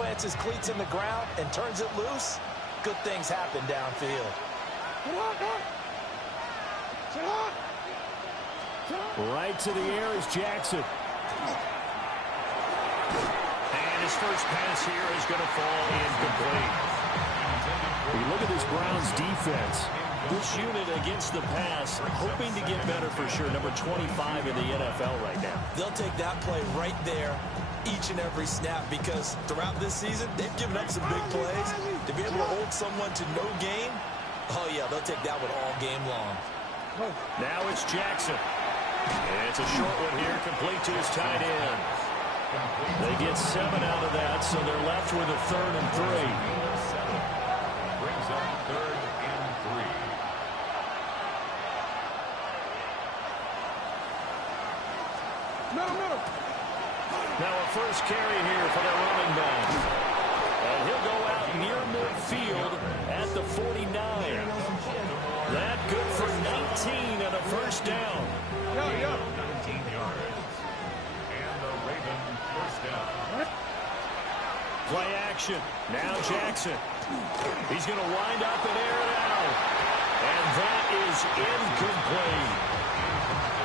plants his cleats in the ground and turns it loose, good things happen downfield. Right to the air is Jackson. And his first pass here is going to fall incomplete. You look at this Browns defense. This unit against the pass, hoping to get better for sure. Number 25 in the NFL right now. They'll take that play right there each and every snap because throughout this season, they've given up some big plays. To be able to hold someone to no gain, oh yeah, they'll take that one all game long. Now it's Jackson. It's a short one here, complete to his tight end. They get 7 out of that, so they're left with a 3rd and 3. Brings up 3rd and 3. Now a first carry here for the running back. And he'll go out near midfield at the 49. That good for 19 and a first down. 19 yards. And the Raven first down. Play action. Now Jackson. He's going to wind up and air it out. And that is incomplete.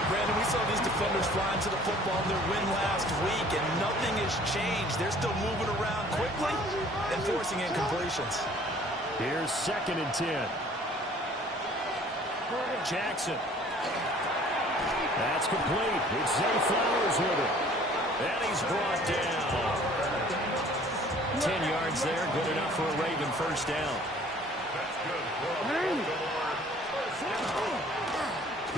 Brandon, we saw these defenders flying to the football in their win last week, and nothing has changed. They're still moving around quickly and forcing incompletions. Here's 2nd and 10. Jackson. That's complete. It's Zay Flowers with it. And he's brought down. 10 yards there, good enough for a Raven first down. That's good for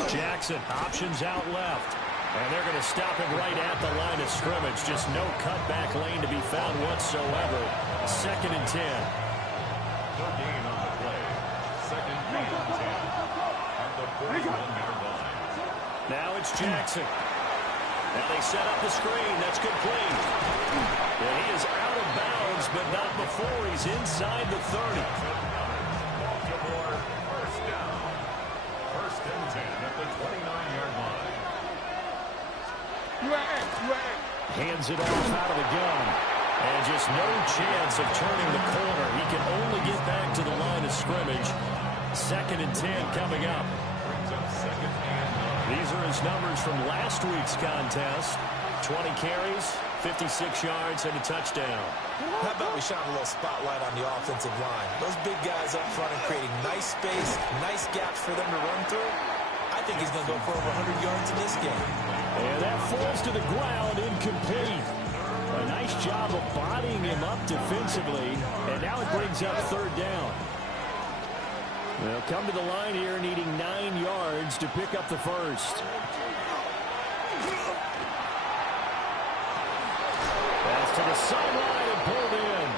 Jackson, options out left. And they're going to stop him right at the line of scrimmage. Just no cutback lane to be found whatsoever. 2nd and 10. No gain on the play. 2nd and 10. At the 41-yard line. Now it's Jackson. Now they set up the screen. That's complete. And he is out of bounds, but not before he's inside the 30. Baltimore first down. 1st and 10 at the 29-yard line. Hands it off out of the gun. And just no chance of turning the corner. He can only get back to the line of scrimmage. 2nd and 10 coming up. Brings up 2nd and 9. These are his numbers from last week's contest. 20 carries, 56 yards, and a touchdown. How about we shine a little spotlight on the offensive line? Those big guys up front are creating nice space, nice gaps for them to run through. I think he's going to go for over 100 yards in this game. And that falls to the ground, incomplete. A nice job of bodying him up defensively, and now it brings up 3rd down. They'll come to the line here needing 9 yards to pick up the first. That's to the sideline and pulled in.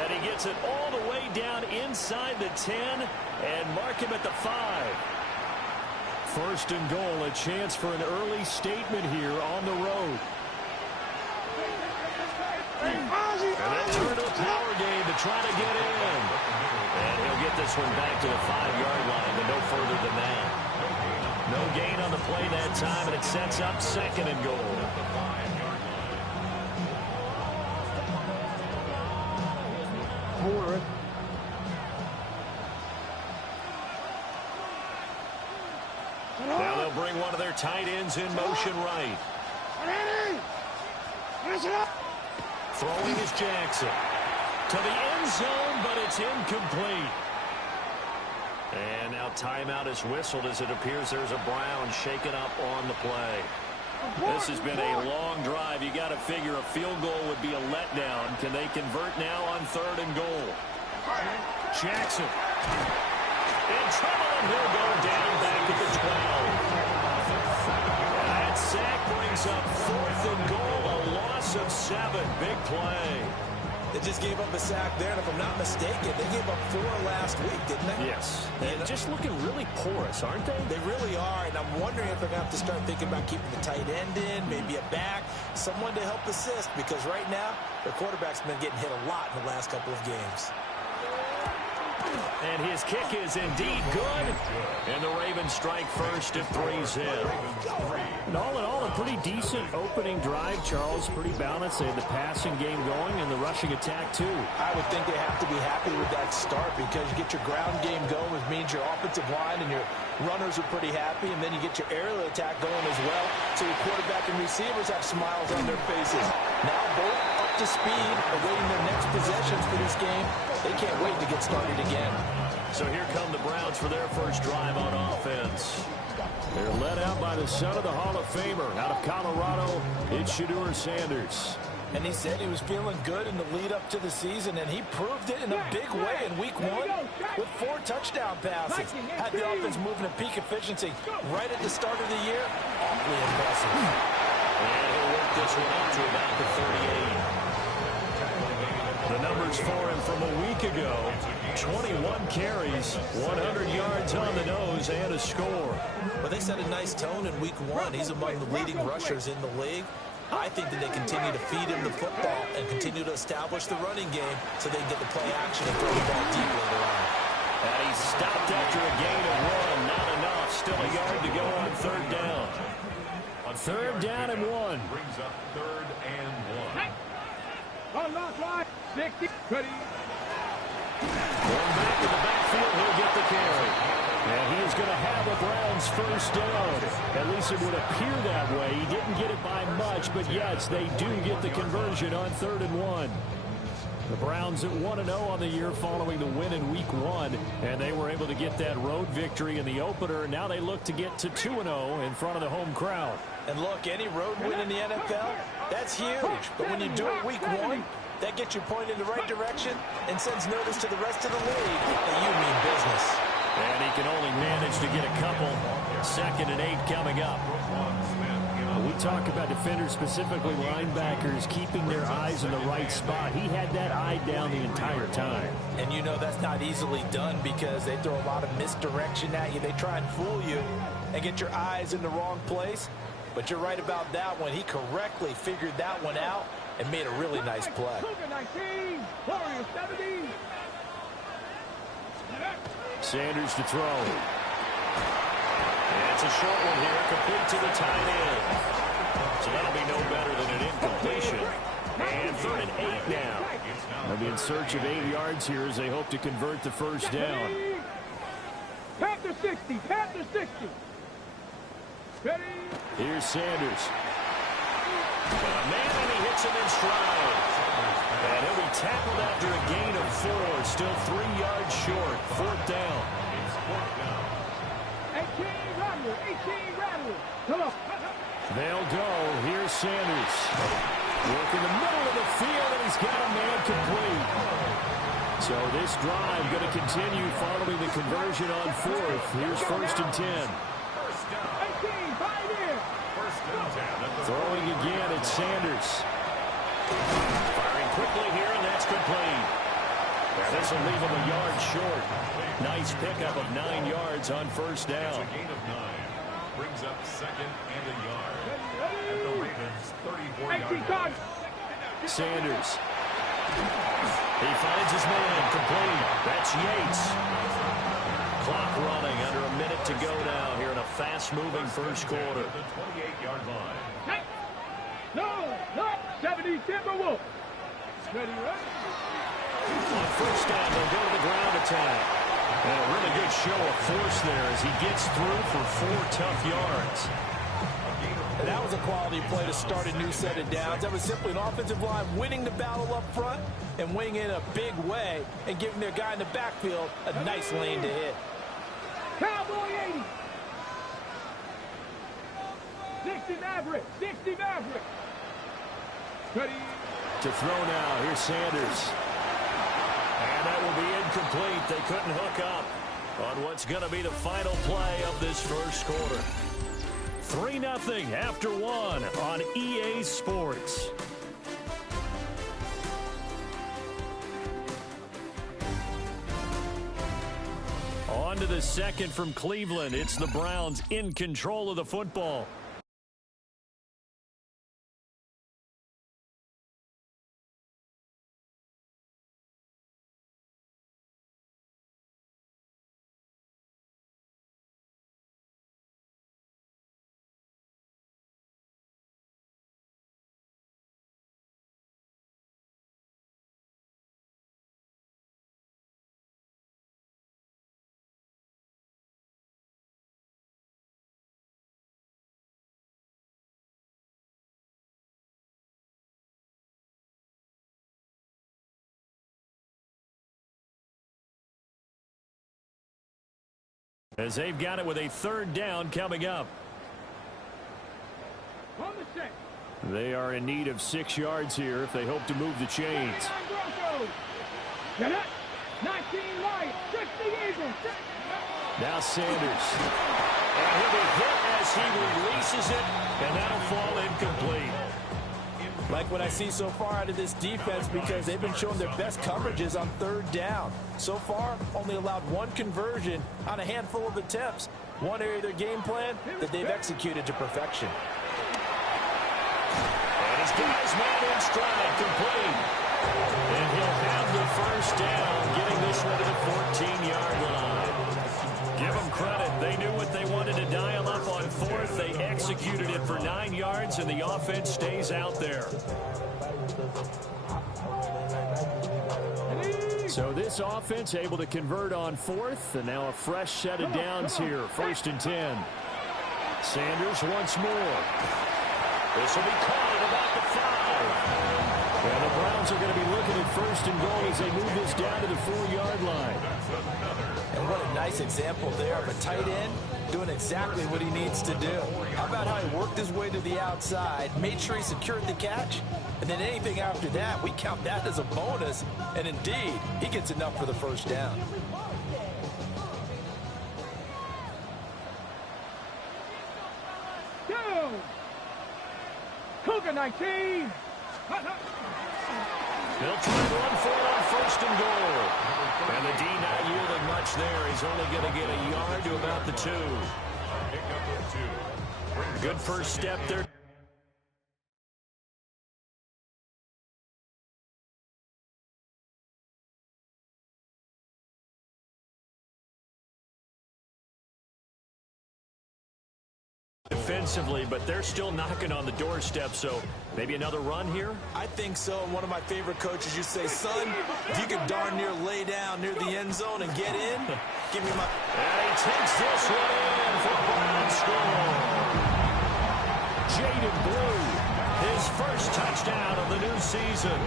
And he gets it all the way down inside the 10 and mark him at the 5. 1st and goal, a chance for an early statement here on the road. And then turn to a power game to try to get in. And he'll get this one back to the 5-yard line, but no further than that. No gain on the play that time, and it sets up 2nd and goal. Now they'll bring one of their tight ends in motion right. Throwing is Jackson. To the end zone, but it's incomplete. And now timeout is whistled as it appears there's a Brown shaken up on the play. This has been a long drive. You got to figure a field goal would be a letdown. Can they convert now on 3rd and goal? Jackson. In trouble, and he'll go down back at the 12. And that sack brings up 4th and goal, a loss of 7. Big play. They just gave up a sack there, and if I'm not mistaken, they gave up 4 last week, didn't they? Yes. And just looking really porous, aren't they? They really are, and I'm wondering if they're going to have to start thinking about keeping the tight end in, maybe a back, someone to help assist, because right now, their quarterback's been getting hit a lot in the last couple of games. And his kick is indeed good. And the Ravens strike first at 3's in. And all in all, a pretty decent opening drive, Charles. Pretty balanced. They had the passing game going and the rushing attack, too. I would think they have to be happy with that start because you get your ground game going, which means your offensive line and your runners are pretty happy, and then you get your aerial attack going as well, so your quarterback and receivers have smiles on their faces. Now both up to speed, awaiting their next possessions for this game. They can't wait to get started again. So here come the Browns for their first drive on offense. They're led out by the son of the Hall of Famer out of Colorado. It's Shedeur Sanders. And he said he was feeling good in the lead up to the season, and he proved it in a big way in week 1 with 4 touchdown passes. Had the offense moving at peak efficiency right at the start of the year. Awfully impressive. And he'll work this one up to about the 38. The numbers for him from a week ago: 21 carries, 100 yards on the nose, and a score. Well, they set a nice tone in week 1. He's among the leading rushers in the league. I think that they continue to feed him the football and continue to establish the running game so they can get the play action and throw the ball deep later on. And he's stopped after a gain of 1. Not enough. Still a yard to go on 3rd down. On 3rd down and 1. Brings up 3rd and 1. Going back to the backfield, he'll get the carry. And he is going to have a Browns first down. At least it would appear that way. He didn't get it by much, but yes, they do get the conversion on 3rd and 1. The Browns at 1-0 on the year following the win in week 1, and they were able to get that road victory in the opener. Now they look to get to 2-0 in front of the home crowd. And look, any road win in the NFL, that's huge. But when you do it week 1, that gets you pointed in the right direction and sends notice to the rest of the league that you mean business. And he can only manage to get a couple. 2nd and 8 coming up. We talk about defenders, specifically linebackers, keeping their eyes in the right spot. He had that eye down the entire time. And you know that's not easily done because they throw a lot of misdirection at you. They try and fool you and get your eyes in the wrong place. But you're right about that one. He correctly figured that one out and made a really nice play. Sanders to throw. And it's a short one here, complete to the tight end. So that'll be no better than an incompletion. And 3rd and 8 now. They'll be in search of 8 yards here as they hope to convert the first down. Panther 60, Panther 60. Ready? Here's Sanders. Man, and he hits him in stride. And he'll be tackled after a gain of 4. Still 3 yards short. 4th down. 18 Rattler, 18 Rattler. Come on. They'll go. Here's Sanders. Work in the middle of the field, and he's got a man complete. So this drive going to continue following the conversion on 4th. Here's 1st and 10. 18, right in. Throwing again, it's Sanders. Firing quickly here, and that's complete. Now this will leave him a yard short. Nice pickup of 9 yards on 1st down. It's a gain of 9. Brings up 2nd and a yard. At the Ravens' 34-yard line. Sanders. He finds his man, complete. That's Yates. Clock running, under a minute to go now here in a fast-moving first quarter. The 28-yard line. No, 70 Timberwolves. Ready, ready? On 1st down, they'll go to the ground attack. And a really good show of force there as he gets through for 4 tough yards. And that was a quality play to start a new set of downs. That was simply an offensive line winning the battle up front and winning in a big way and giving their guy in the backfield a nice lane to hit. Cowboy 80. 60 Maverick, 60 Maverick. Ready? To throw now, here's Sanders. And that will be incomplete. They couldn't hook up on what's going to be the final play of this first quarter. 3-0 after 1 on EA Sports. On to the second from Cleveland. It's the Browns in control of the football. As they've got it with a third down coming up. On the set. They are in need of 6 yards here if they hope to move the chains. Get it. 19 Lions, 60 Eagles. Now Sanders. And he'll be hit as he releases it, and that'll fall incomplete. Like what I see so far out of this defense, because they've been showing their best coverages on third down. So far, only allowed 1 conversion on a handful of attempts. One area of their game plan that they've executed to perfection. And he's got his man in stride, complete. And he'll have the first down, getting this one to the 14-yard line. Give them credit. They knew what they wanted to dial up on fourth. They executed it for 9 yards, and the offense stays out there. So this offense able to convert on fourth, and now a fresh set of downs here. 1st and 10. Sanders once more. This will be caught at about the 5. And the Browns are going to be looking at 1st and goal as they move this down to the 4-yard line. And what a nice example there of a tight end doing exactly what he needs to do. How about how he worked his way to the outside, made sure he secured the catch, and then anything after that, we count that as a bonus. And indeed, he gets enough for the first down. Down. Cougar 19. They'll try and run for it on 1st and goal. And the D not yielding much there. He's only going to get a yard to about the 2. Good first step there. Defensively, but they're still knocking on the doorstep, so maybe another run here? I think so. And one of my favorite coaches used to say, son, if you could darn near lay down near the end zone and get in, give me my... And he takes this one in for a Brown score. Jaden Blue, his first touchdown of the new season.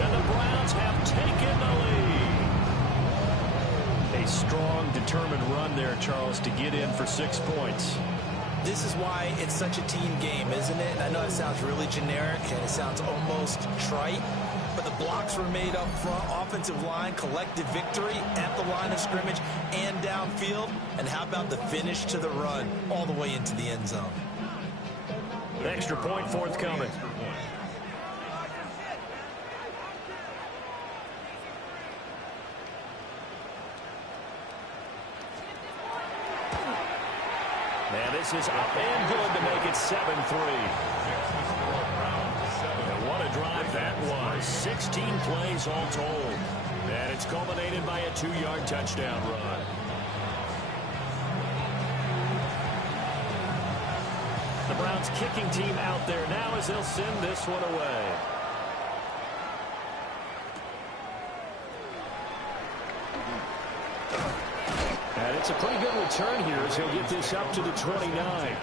And the Browns have taken the lead. A strong, determined run there, Charles, to get in for 6 points. This is why it's such a team game, isn't it? And I know it sounds really generic and it sounds almost trite, but the blocks were made up front, offensive line, collective victory at the line of scrimmage and downfield. And how about the finish to the run all the way into the end zone? Extra point forthcoming. And this is up and good to make it 7-3. And what a drive that was. 16 plays all told. And it's culminated by a 2-yard touchdown run. The Browns kicking team out there now as they'll send this one away. And it's a pretty good return here as he'll get this up to the 29.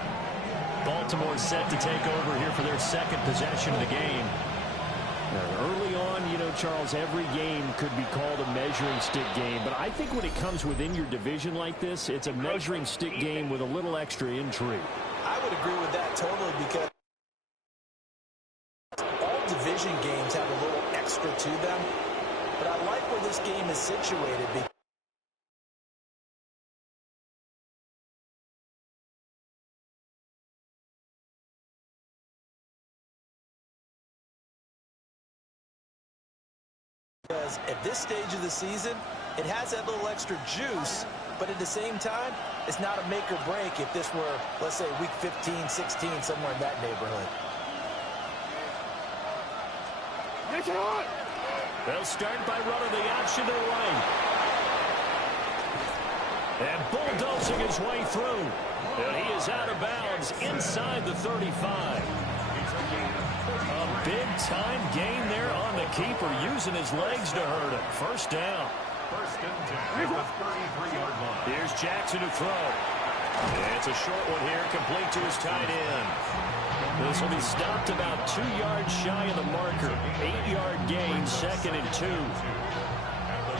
Baltimore set to take over here for their second possession of the game. Now, early on, you know, Charles, every game could be called a measuring stick game. But I think when it comes within your division like this, it's a measuring stick game with a little extra intrigue. I would agree with that totally, because all division games have a little extra to them. But I like where this game is situated because at this stage of the season, it has that little extra juice, but at the same time, it's not a make or break if this were, let's say, week 15, 16, somewhere in that neighborhood. They'll start by running the option to the right. And bulldozing his way through. And he is out of bounds inside the 35. A big-time gain there on the keeper, using his legs to hurt him. First down. 1st and 10 at the 33-yard line. Here's Jackson to throw. It's a short one here, complete to his tight end. This will be stopped about 2 yards shy of the marker. 8-yard gain, 2nd and 2.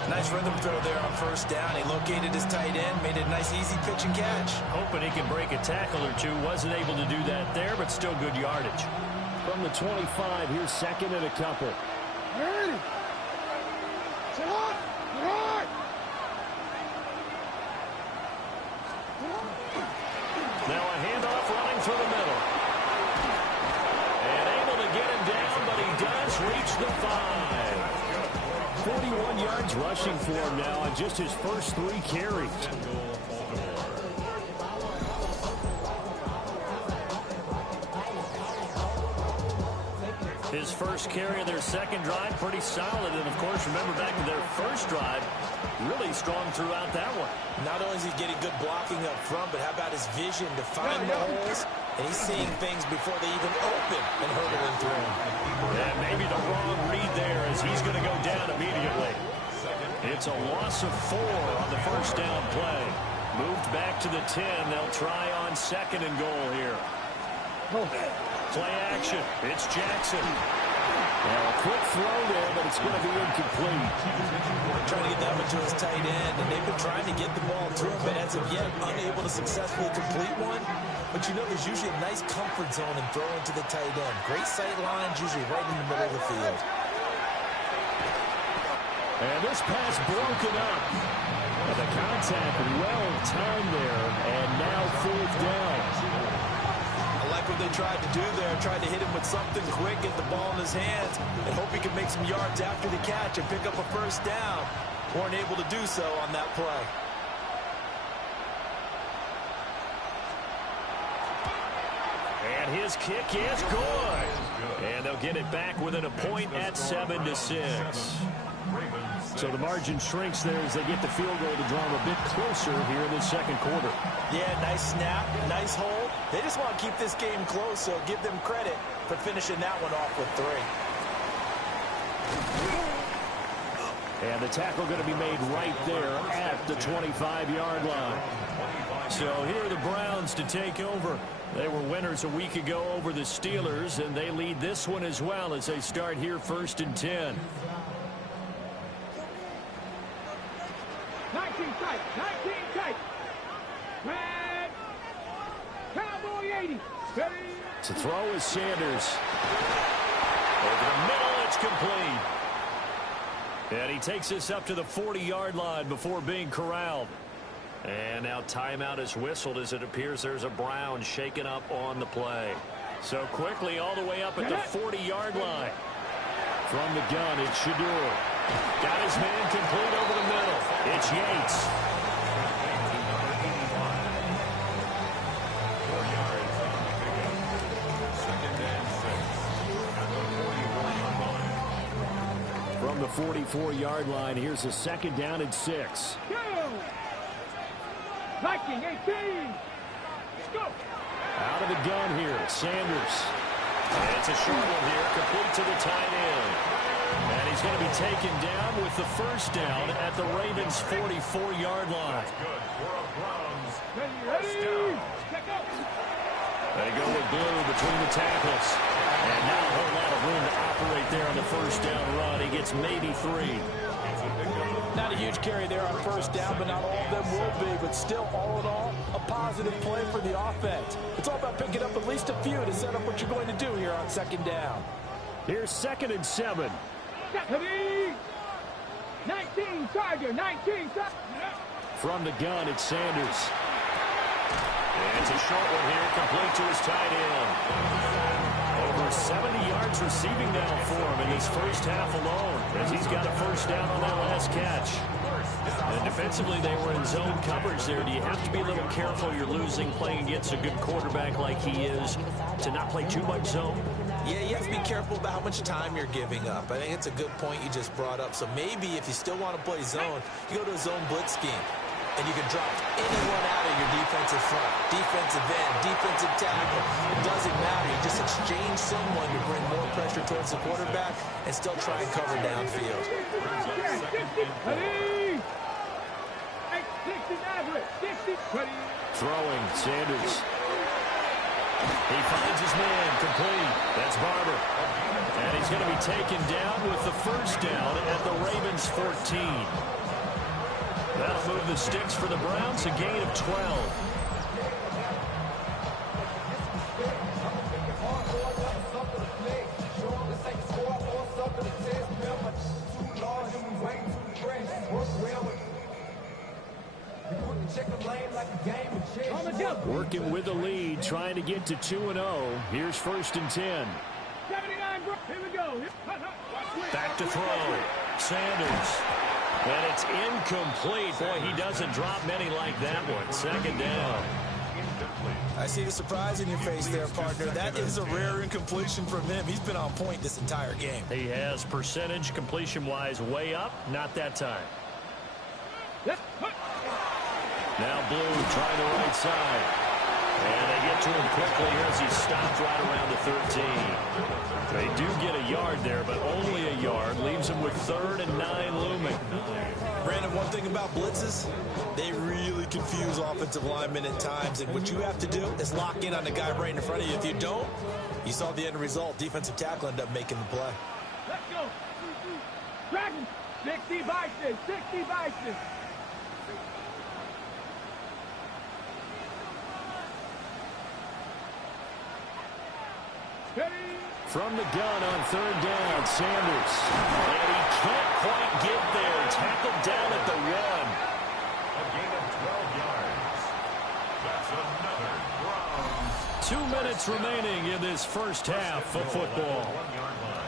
Nice rhythm throw there on first down. He located his tight end, made it a nice easy pitch and catch. Hoping he can break a tackle or two. Wasn't able to do that there, but still good yardage. From the 25, here's second and a couple. Now a handoff running through the middle. And able to get him down, but he does reach the 5. 41 yards rushing for him now on just his first 3 carries. His first carry of their second drive, pretty solid. And, of course, remember back to their first drive, really strong throughout that one. Not only is he getting good blocking up front, but how about his vision to find the holes? And he's seeing things before they even open and hurdling through them. And maybe the wrong read there as he's going to go down immediately. It's a loss of 4 on the first down play. Moved back to the 10. They'll try on second and goal here. Play action. It's Jackson. Well, a quick throw there, but it's going to be incomplete. Trying to get that one to his tight end, and they've been trying to get the ball to him, but as of yet, unable to successfully complete one. But you know there's usually a nice comfort zone in throwing to the tight end. Great sight lines, usually right in the middle of the field. And this pass broken up. And the contact well timed there, and now 4th down. I like what they tried to do there. Tried to hit him with something quick, get the ball in his hands, and hope he can make some yards after the catch and pick up a first down. Weren't able to do so on that play. And his kick is good. And they'll get it back within a point at 7-6. So the margin shrinks there as they get the field goal to draw them a bit closer here in the second quarter. Yeah, nice snap, nice hold. They just want to keep this game close, so give them credit for finishing that one off with 3. And the tackle going to be made right there at the 25-yard line. So here are the Browns to take over. They were winners a week ago over the Steelers, and they lead this one as well as they start here 1st and 10. 19 tight, 19 tight. Red. Cowboy 80. Ready. To throw is Sanders. Over the middle, it's complete. And he takes us up to the 40-yard line before being corralled. And now timeout is whistled as it appears there's a Brown shaken up on the play. So quickly all the way up at the 40-yard line. From the gun, it's Shadur. Got his man complete over the middle. It's Yates. From the 44-yard line, here's a 2nd down and 6. Go. Viking 18. Let's go. Out of the gun here, Sanders. And it's a short one here, complete to the tight end. And he's going to be taken down with the first down at the Ravens' 44-yard line. Ready. Check out. They go with Blue between the tackles. And not a whole lot of room to operate there on the first down run. He gets maybe 3. Not a huge carry there on first down, but not all of them will be. But still, all in all, a positive play for the offense. It's all about picking up at least a few to set up what you're going to do here on 2nd down. Here's 2nd and 7. 19 Tiger, 19 Tiger. From the gun, it's Sanders. And it's a short one here, complete to his tight end. Over 70 yards receiving now for him in his first half alone, as he's got a first down on that last catch. And defensively, they were in zone coverage there. Do you have to be a little careful? You're losing, playing against a good quarterback like he is, to not play too much zone? Yeah, you have to be careful about how much time you're giving up. I think it's a good point you just brought up. So maybe if you still want to play zone, you go to a zone blitz scheme. And you can drop anyone out of your defensive front, defensive end, defensive tackle. It doesn't matter. You just exchange someone to bring more pressure towards the quarterback and still try and cover downfield. Throwing, Sanders. He finds his man, complete. That's Barber. And he's going to be taken down with the first down at the Ravens' 14. That'll move the sticks for the Browns, a gain of 12. Working with the lead, trying to get to 2-0. Here's 1st and 10. 79, bro. Here we go. Back to throw. Sanders. And it's incomplete. Boy, he doesn't drop many like that one. 2nd down. I see the surprise in your face there, partner. That is a rare incompletion from him. He's been on point this entire game. He has percentage completion-wise way up. Not that time. Now Blue trying the right side. And they get to him quickly here as he's stopped right around the 13. They do get a yard there, but only a yard. Leaves him with 3rd and 9 looming. Brandon, one thing about blitzes, they really confuse offensive linemen at times. And what you have to do is lock in on the guy right in front of you. If you don't, you saw the end result. Defensive tackle ended up making the play. Let's go. Dragon. 60 Bison. 60 Bison. From the gun on 3rd down, Sanders. And he can't quite get there. Tackled down at the 1. A gain of 12 yards. That's another Browns. 2 minutes remaining in this first half of football. 1-yard line.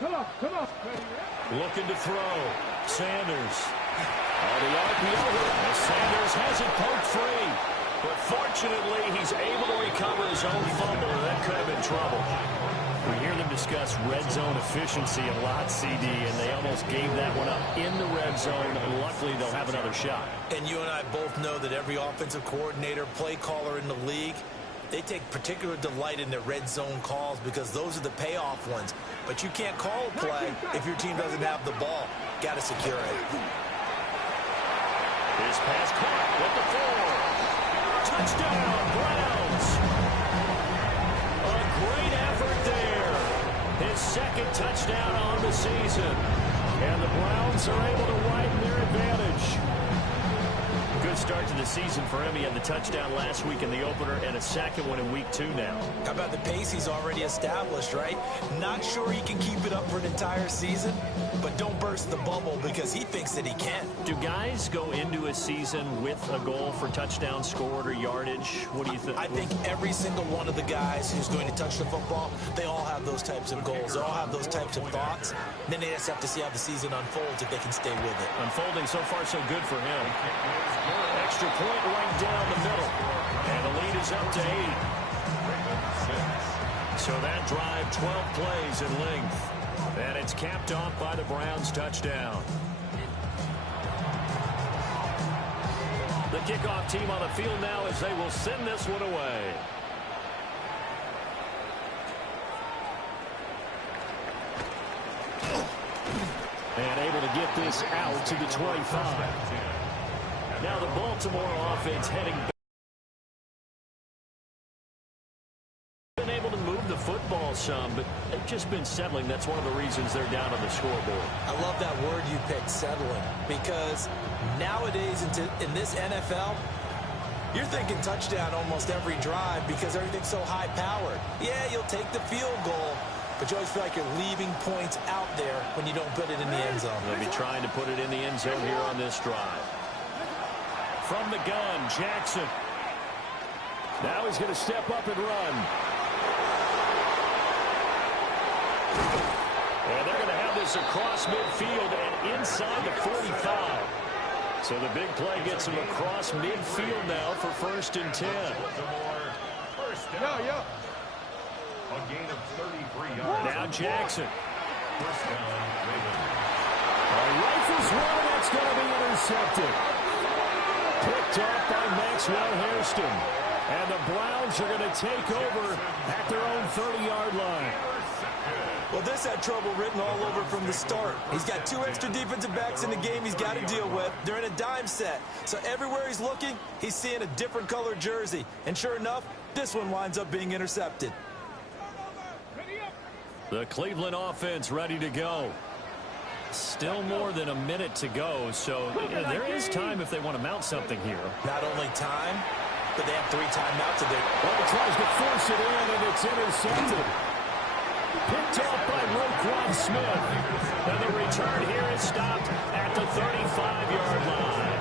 Come on, come on. Looking to throw. Sanders. The RPO. Sanders has it poked free. But fortunately, he's able to recover his own fumble, or that could have been trouble. We hear them discuss red zone efficiency a lot, CD, and they almost gave that one up in the red zone. Luckily, they'll have another shot. And you and I both know that every offensive coordinator, play caller in the league, they take particular delight in their red zone calls because those are the payoff ones. But you can't call a play if your team doesn't have the ball. Got to secure it. His pass caught with the 4. Touchdown, Browns. A great effort there. His 2nd touchdown on the season. And the Browns are able to widen their advantage. Good start to the season for him. He had the touchdown last week in the opener and a 2nd one in week 2 now. How about the pace he's already established, right? Not sure he can keep it up for an entire season, but don't burst the bubble because he thinks that he can. Do guys go into a season with a goal for touchdown scored or yardage? What do you think? I think every single one of the guys who's going to touch the football, they all have those types of goals. They all have those types of thoughts. Then they just have to see how the season unfolds if they can stay with it. Unfolding so far so good for him. Extra point right down the middle. And the lead is up to 8. So that drive, 12 plays in length. And it's capped off by the Browns touchdown. The kickoff team on the field now as they will send this one away. And able to get this out to the 25. Now the Baltimore offense heading back. Been able to move the football some, but they've just been settling. That's one of the reasons they're down on the scoreboard. I love that word you picked, settling, because nowadays in this NFL, you're thinking touchdown almost every drive because everything's so high-powered. Yeah, you'll take the field goal, but you always feel like you're leaving points out there when you don't put it in the end zone. They'll be trying to put it in the end zone here on this drive. From the gun, Jackson. Now he's going to step up and run. And they're going to have this across midfield and inside the 45. So the big play gets him across midfield now for 1st and 10. A gain of 33 yards. Now Jackson. First down, Ravens. Rifles one, that's going to be intercepted. Picked off by Maxwell Hairston. And the Browns are going to take over at their own 30-yard line. Well, this Chris had trouble written all over from the start. He's got 2 extra defensive backs in the game he's got to deal with. They're in a dime set. So everywhere he's looking, he's seeing a different color jersey. And sure enough, this one winds up being intercepted. The Cleveland offense ready to go. Still more than a minute to go, so there is time if they want to mount something here. Not only time, but they have 3 timeouts. Well, he tries to force it in, and it's intercepted. Picked off by Roquan Smith. And the return here is stopped at the 35-yard line.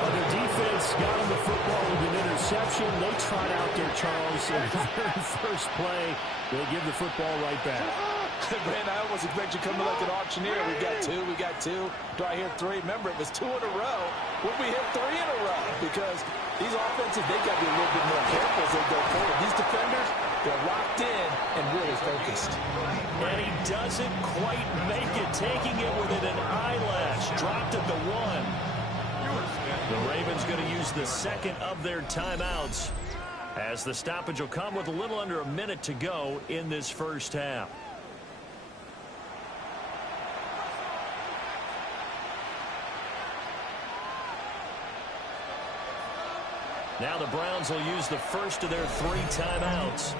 Well, their defense got him the football with an interception. They trot out there, Charles, in the very first play. They give the football right back. Man, I almost expect you to come to like an auctioneer. We got 2, we got 2. Do I hear 3? Remember, it was 2 in a row. Would we hit 3 in a row? Because these offenses, they got to be a little bit more careful as they go forward. These defenders, they're locked in and really focused. And he doesn't quite make it, taking it within an eyelash. Dropped at the 1. The Ravens going to use the second of their timeouts as the stoppage will come with a little under a minute to go in this first half. Now the Browns will use the first of their 3 timeouts.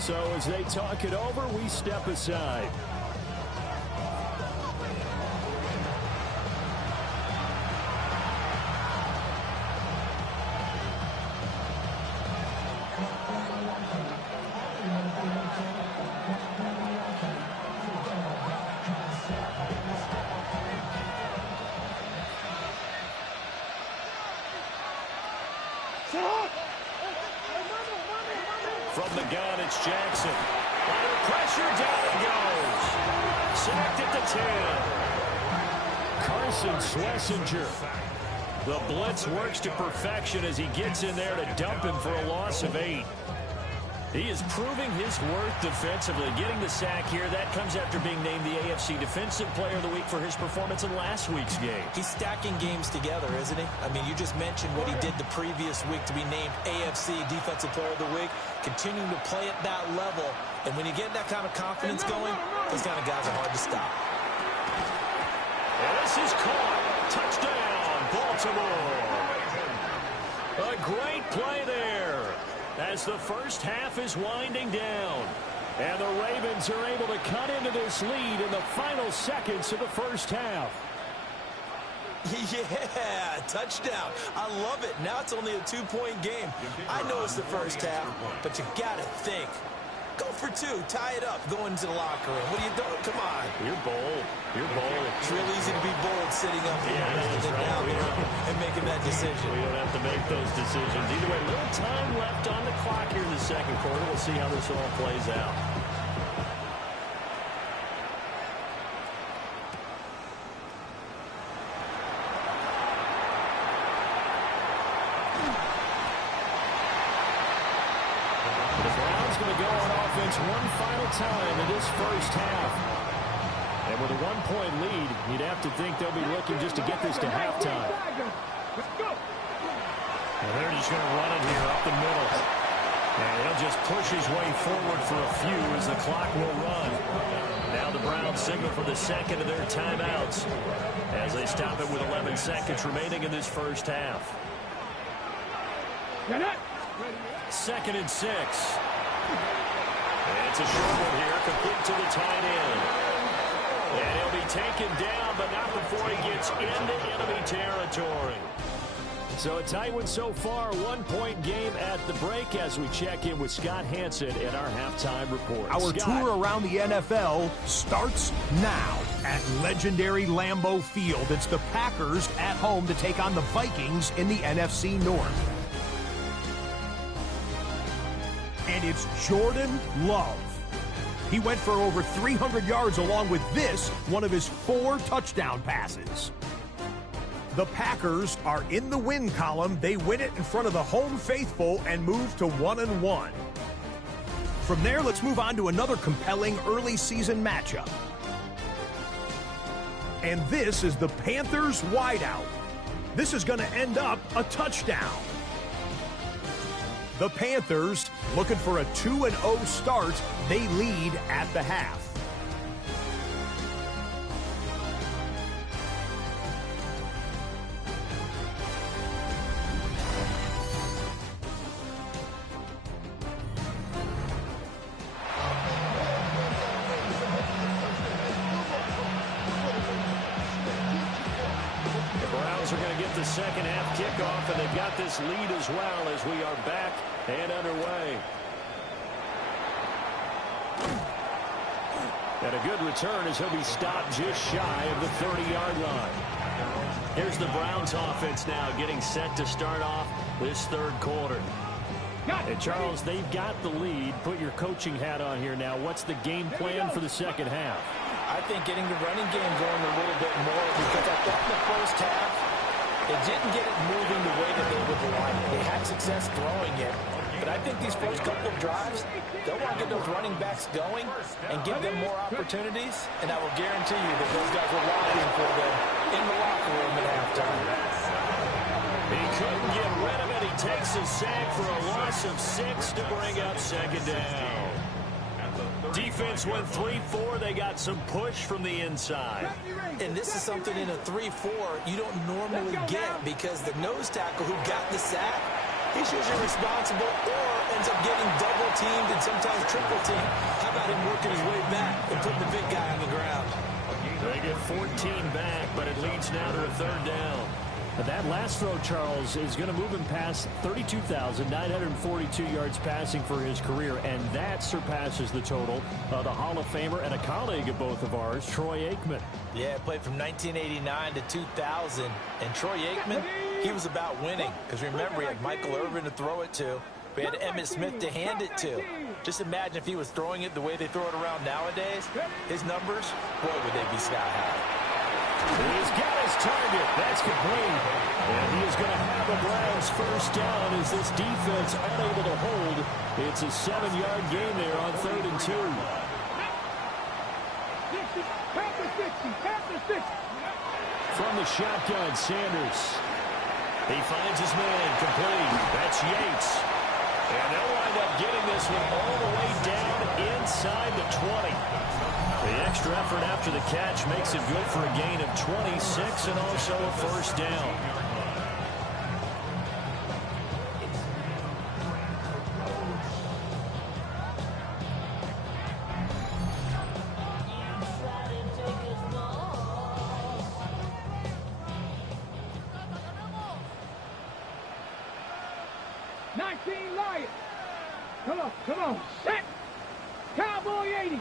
So as they talk it over, we step aside. From the gun, it's Jackson. Under pressure, down he goes. Sacked at the 10. Carson Schlesinger. The blitz works to perfection as he gets in there to dump him for a loss of 8. He is proving his worth defensively, getting the sack here. That comes after being named the AFC Defensive Player of the Week for his performance in last week's game. He's stacking games together, isn't he? I mean, you just mentioned what he did the previous week to be named AFC Defensive Player of the Week, continuing to play at that level. And when you get that kind of confidence going, those kind of guys are hard to stop. And this is caught. Touchdown, Baltimore. A great play there as the first half is winding down. And the Ravens are able to cut into this lead in the final seconds of the first half. Yeah, touchdown. I love it. Now it's only a 2-point game. I know it's the first half, but you got to think. Go for 2. Tie it up. Go into the locker room. What are you doing? Come on. You're bold. You're bold. It's real easy to be bold sitting up here rather than down there and making that decision. We don't have to make those decisions. Either way, little time left on the clock here in the second quarter. We'll see how this all plays out. One final time in this first half. And with a 1-point lead, you'd have to think they'll be looking just to get this to halftime. And they're just going to run it here up the middle. And he'll just push his way forward for a few as the clock will run. Now the Browns signal for the second of their timeouts as they stop it with 11 seconds remaining in this first half. 2nd and 6. And it's a short one here, complete to the tight end. And he'll be taken down, but not before he gets into enemy territory. So a tight one so far, 1-point game at the break as we check in with Scott Hansen at our halftime report. Our tour around the NFL starts now at legendary Lambeau Field. It's the Packers at home to take on the Vikings in the NFC North. And it's Jordan Love. He went for over 300 yards along with this, one of his 4 touchdown passes. The Packers are in the win column. They win it in front of the home faithful and move to 1-1. From there, let's move on to another compelling early season matchup. And this is the Panthers wideout. This is going to end up a touchdown. The Panthers, looking for a 2-0 start, they lead at the half. Are going to get the second half kickoff, and they've got this lead as well as we are back and underway. And a good return as he'll be stopped just shy of the 30-yard line. Here's the Browns offense now getting set to start off this third quarter. And Charles, they've got the lead. Put your coaching hat on here now. What's the game plan for the second half? I think getting the running game going a little bit more, because I thought in the first half, they didn't get it moving the way that they would like. They had success throwing it, but I think these first couple of drives, they'll want to get those running backs going and give them more opportunities, and I will guarantee you that those guys were lobbying for them in the locker room at halftime. He couldn't get rid of it. He takes a sack for a loss of 6 to bring up second down. Defense went 3-4. They got some push from the inside. And this is something in a 3-4 you don't normally get, because the nose tackle who got the sack, he's usually responsible or ends up getting double teamed and sometimes triple teamed. How about him working his way back and putting the big guy on the ground? They get 14 back, but it leads now to a third down. But that last throw, Charles, is going to move him past 32,942 yards passing for his career, and that surpasses the total of the Hall of Famer and a colleague of both of ours, Troy Aikman. Yeah, played from 1989 to 2000, and Troy Aikman, he was about winning, because remember, he had Michael Irvin to throw it to. We had Emmitt Smith to hand it to. Just imagine if he was throwing it the way they throw it around nowadays. His numbers, boy, would they be sky high. He's got his target. That's complete. And he is going to have the Browns first down as this defense unable to hold. It's a 7-yard gain there on 3rd and 2. From the shotgun, Sanders. He finds his man complete. That's Yates. And they'll wind up getting this one all the way down inside the 20. The extra effort after the catch makes it good for a gain of 26 and also a first down. Come on, set! Cowboy 80!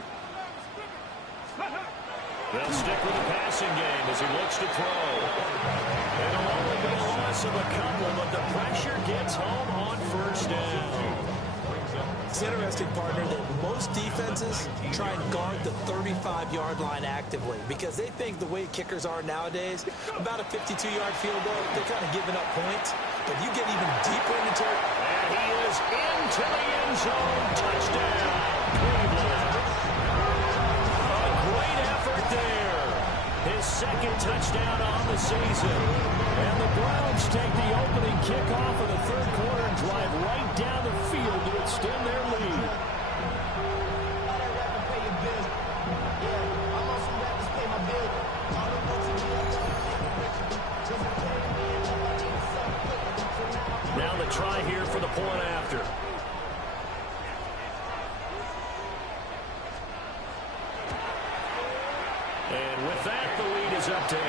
They'll stick with the passing game as he looks to throw. It'll only be a loss of a couple, but the pressure gets home on first down. It's interesting, partner, that most defenses try and guard the 35-yard line actively because they think the way kickers are nowadays, about a 52-yard field goal, they're kind of giving up points. But you get even deeper in the territory. And he is into the end zone. Touchdown, Cleveland. A great effort there. His second touchdown on the season. And the Browns take the opening kickoff of the third quarter and drive right down the field to extend their lead. Now the try here for the point after. And with that, the lead is up to 8.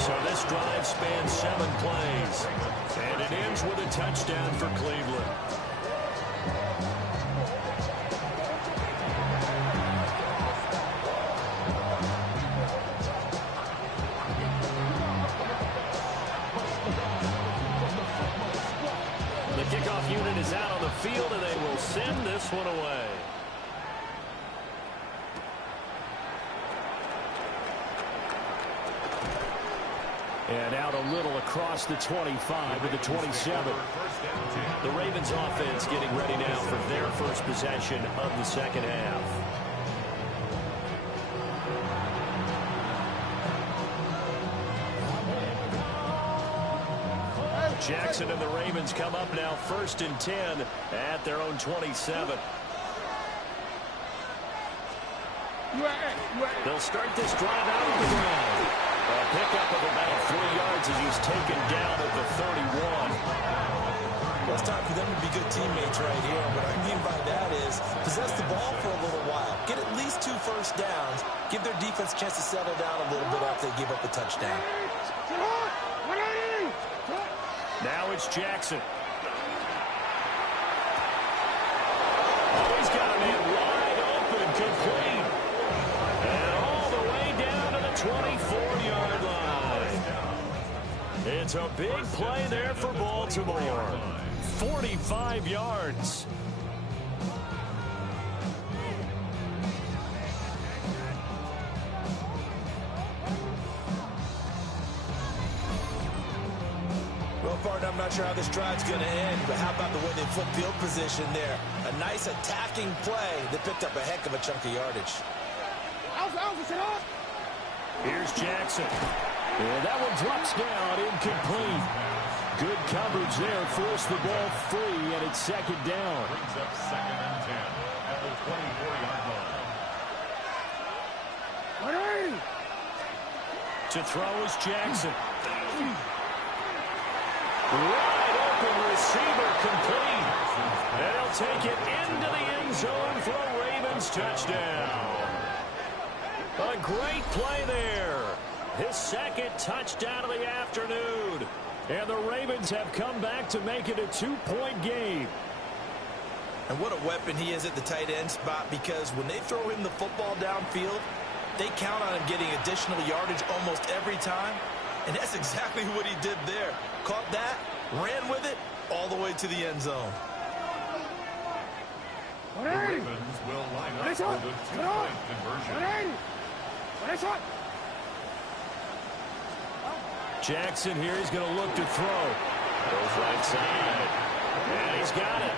So this drive spans 7 plays. And it ends with a touchdown for Cleveland. The kickoff unit is out on the field, and they will send this one away. And out a little across the 25 to the 27. The Ravens offense getting ready now for their first possession of the second half. Jackson and the Ravens come up now 1st and 10 at their own 27. They'll start this drive out of the ground. A pickup of about 3 yards as he's taken down at the 31. Well, it's time for them to be good teammates right here. What I mean by that is possess the ball for a little while. Get at least 2 first downs. Give their defense a chance to settle down a little bit after they give up a touchdown. Now it's Jackson. Oh, he's got a man wide open, complete. And all the way down to the 24-yard line. It's a big play there for Baltimore. 45 yards. Well, partner, I'm not sure how this drive's going to end, but how about the way they flip field position there? A nice attacking play that picked up a heck of a chunk of yardage. Here's Jackson. And that one drops down, incomplete. Good coverage there, forced the ball free, and it's 2nd down. Brings up 2nd and 10 at the 24-yard line. To throw is Jackson. Wide open receiver, complete. And he'll take it into the end zone for a Ravens touchdown. A great play there. His 2nd touchdown of the afternoon. And the Ravens have come back to make it a 2-point game. And what a weapon he is at the tight end spot, because when they throw him the football downfield, they count on him getting additional yardage almost every time. And that's exactly what he did there. Caught that, ran with it, all the way to the end zone. The Ravens will line up for the 2-point conversion. Jackson here, he's going to look to throw. Goes right side. And he's got it.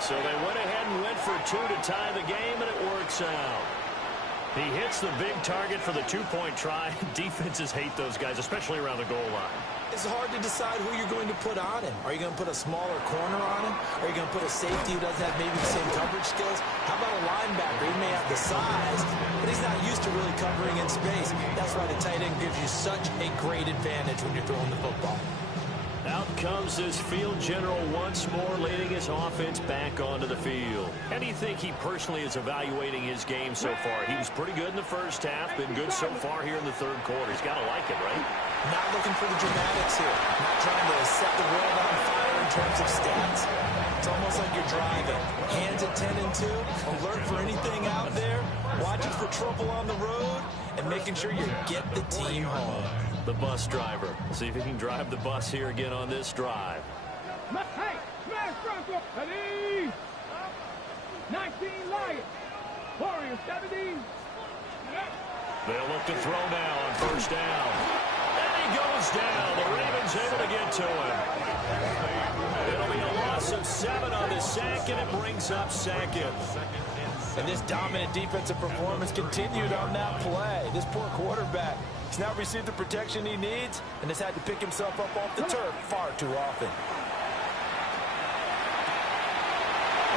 So they went ahead and went for 2 to tie the game, and it works out. He hits the big target for the 2-point try. Defenses hate those guys, especially around the goal line. It's hard to decide who you're going to put on him. Are you going to put a smaller corner on him? Are you going to put a safety who doesn't have maybe the same coverage skills? How about a linebacker? He may have the size, but he's not used to really covering in space. That's why the tight end gives you such a great advantage when you're throwing the football. Out comes this field general once more, leading his offense back onto the field. How do you think he personally is evaluating his game so far? He was pretty good in the first half, been good so far here in the 3rd quarter. He's got to like it, right? Not looking for the dramatics here. Not trying to set the world on fire in terms of stats. It's almost like you're driving. Hands at 10 and 2, alert for anything out there, watching for trouble on the road, and making sure you get the team home. The bus driver. See if he can drive the bus here again on this drive. Hey, smash Bronco. 19 Lions. Warriors 17. They'll look to throw now on 1st down. And he goes down. The Ravens able to get to him. It'll be a loss of 7 on the sack, and it brings up 2nd. And this dominant defensive performance continued on that play. This poor quarterback has now received the protection he needs and has had to pick himself up off the turf far too often.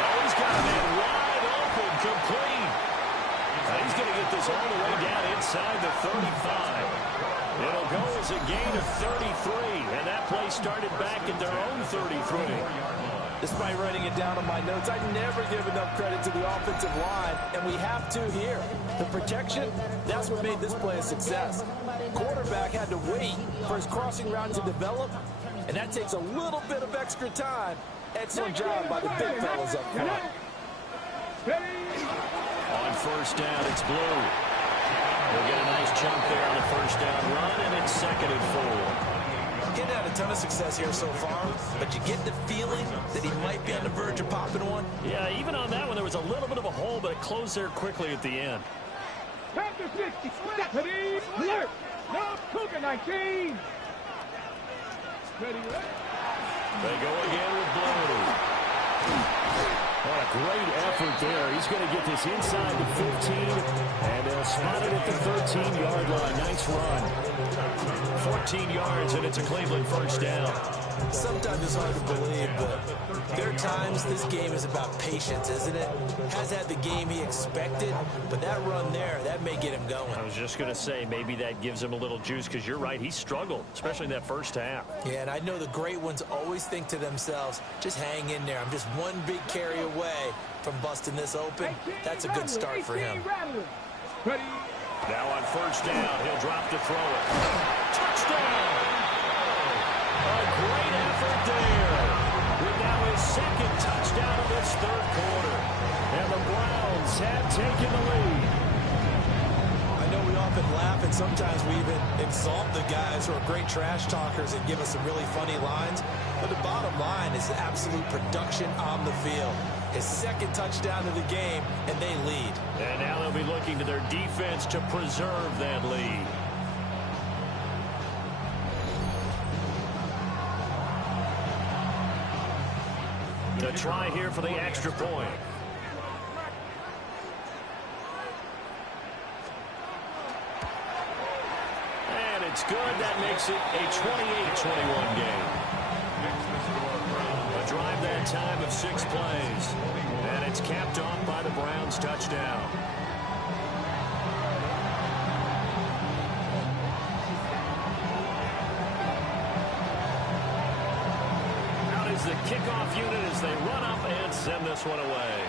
Oh, he's got a man wide open, complete. He's going to get this all the way down inside the 35. It'll go as a gain of 33, and that play started back at their own 33. Despite writing it down on my notes, I never give enough credit to the offensive line, and we have to here. The protection, that's what made this play a success. Quarterback had to wait for his crossing route to develop, and that takes a little bit of extra time. Excellent job by the big fellas up front. On 1st down, it's Blue. He'll get a nice chunk there on the 1st down run, and it's 2nd and 4. He's had a ton of success here so far, but you get the feeling that he might be on the verge of popping one. Yeah, even on that one, there was a little bit of a hole, but it closed there quickly at the end. Panther 60. Stephanie. Alert. No, Cougar 19. Ready, ready. They go again with Blue. What a great effort there. He's going to get this inside the 15, and they'll spot it at the 13-yard line. Nice run. 14 yards, and it's a Cleveland 1st down. Sometimes it's hard to believe, but there are times this game is about patience, isn't it? Has had the game he expected, but that run there, that may get him going. I was just going to say, maybe that gives him a little juice, because you're right, he struggled, especially in that first half. Yeah, and I know the great ones always think to themselves, just hang in there. I'm just one big carry away from busting this open. That's a good start for him. Now on first down, he'll drop to throw it. Touchdown! A great effort there. With now his second touchdown of this third quarter. And the Browns have taken the lead. I know we often laugh, and sometimes we even exalt the guys who are great trash talkers and give us some really funny lines. But the bottom line is absolute production on the field. His second touchdown of the game, and they lead. And now they'll be looking to their defense to preserve that lead. The try here for the extra point. And it's good. That makes it a 28-21 game. A drive that time of 6 plays. And it's capped off by the Browns' touchdown. Out is the kickoff unit as they run up and send this one away.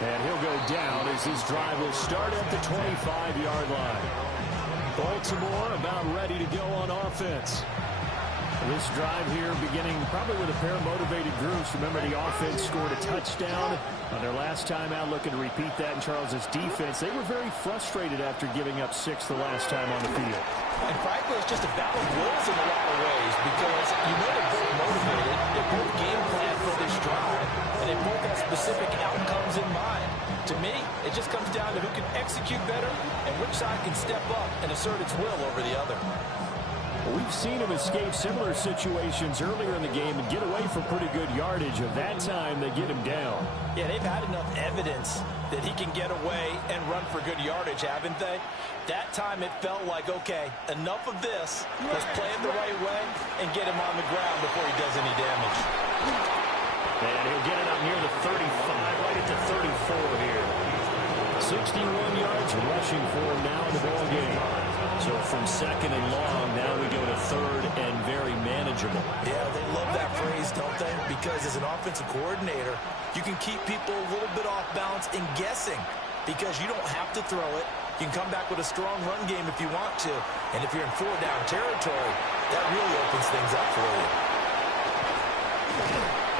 And he'll go down as this drive will start at the 25-yard line. Baltimore about ready to go on offense. This drive here beginning probably with a pair of motivated groups. Remember, the offense scored a touchdown on their last time out, looking to repeat that in Charles's defense. They were very frustrated after giving up 6 the last time on the field. And frankly, it's just a battle of wills in a lot of ways, because you know they're both motivated, they both game plan for this drive, and they both have specific outcomes in mind. To me, it just comes down to who can execute better and which side can step up and assert its will over the other. We've seen him escape similar situations earlier in the game and get away from pretty good yardage. Of that time, they get him down. Yeah, they've had enough evidence that he can get away and run for good yardage, haven't they? That time it felt like, okay, enough of this. Let's play it the right way and get him on the ground before he does any damage. And he'll get it up near the 35, right at the 34 here. 61 yards rushing for him now in the ball game. So from second and long, now we go to third and very manageable. Yeah, they love that phrase, don't they? Because as an offensive coordinator, you can keep people a little bit off balance and guessing, because you don't have to throw it. You can come back with a strong run game if you want to. And if you're in 4-down territory, that really opens things up for you.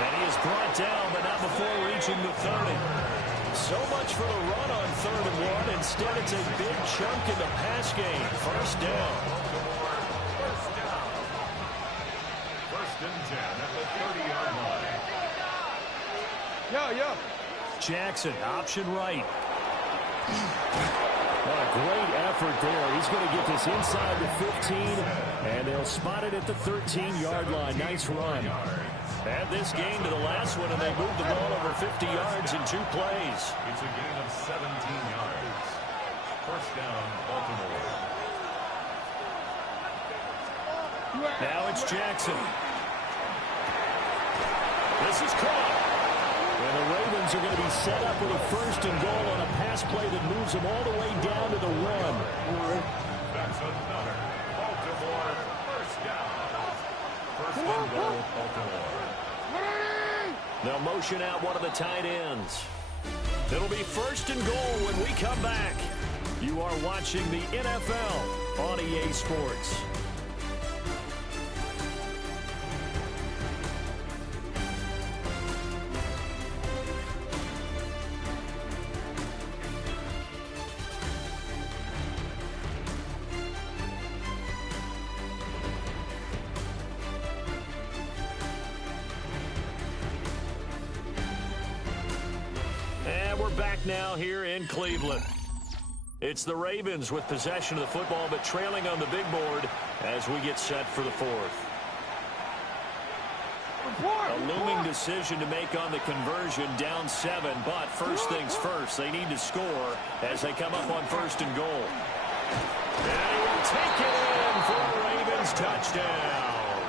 And he is brought down, but not before reaching the 30. So much for the run on 3rd and 1. Instead, it's a big chunk in the pass game. First down. First and 10 at the 30-yard line. Yo. Jackson, option right. What a great effort there. He's going to get this inside the 15, and they'll spot it at the 13-yard line. Nice run. Add this game to the last one, and they moved the ball over 50 yards in 2 plays. It's a gain of 17 yards. First down, Baltimore. Now it's Jackson. This is caught. And the Ravens are going to be set up with a 1st and goal on a pass play that moves them all the way down to the 1. That's another Baltimore first down. First and goal, Baltimore. They'll motion out one of the tight ends. It'll be 1st and goal when we come back. You are watching the NFL on EA Sports. Now here in Cleveland. It's the Ravens with possession of the football, but trailing on the big board as we get set for the 4th. A looming decision to make on the conversion, down 7, but first things first, they need to score as they come up on 1st and goal. And he will take it in for a Ravens touchdown.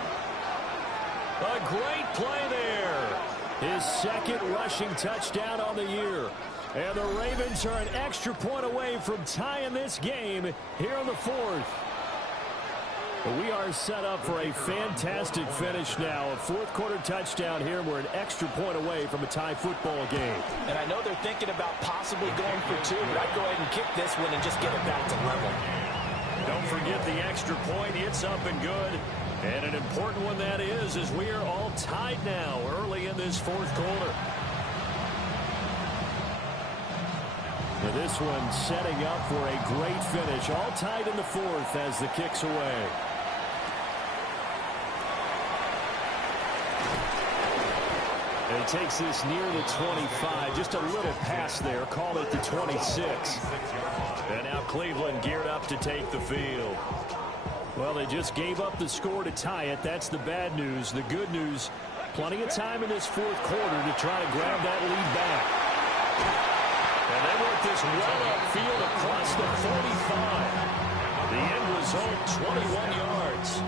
A great play there. His second rushing touchdown on the year. And the Ravens are an extra point away from tying this game here in the fourth. We are set up for a fantastic finish now. A fourth-quarter touchdown here. We're an extra point away from a tie football game. And I know they're thinking about possibly going for two, but I'd go ahead and kick this one and just get it back to level. Don't forget the extra point. It's up and good. And an important one that is, as we are all tied now early in this fourth quarter. Now this one setting up for a great finish. All tied in the fourth as the kick's away. And he takes this near the 25. Just a little pass there. Call it the 26. And now Cleveland geared up to take the field. Well, they just gave up the score to tie it. That's the bad news. The good news, plenty of time in this fourth quarter to try to grab that lead back. And they work this well upfield across the 45. The end result, 21 yards.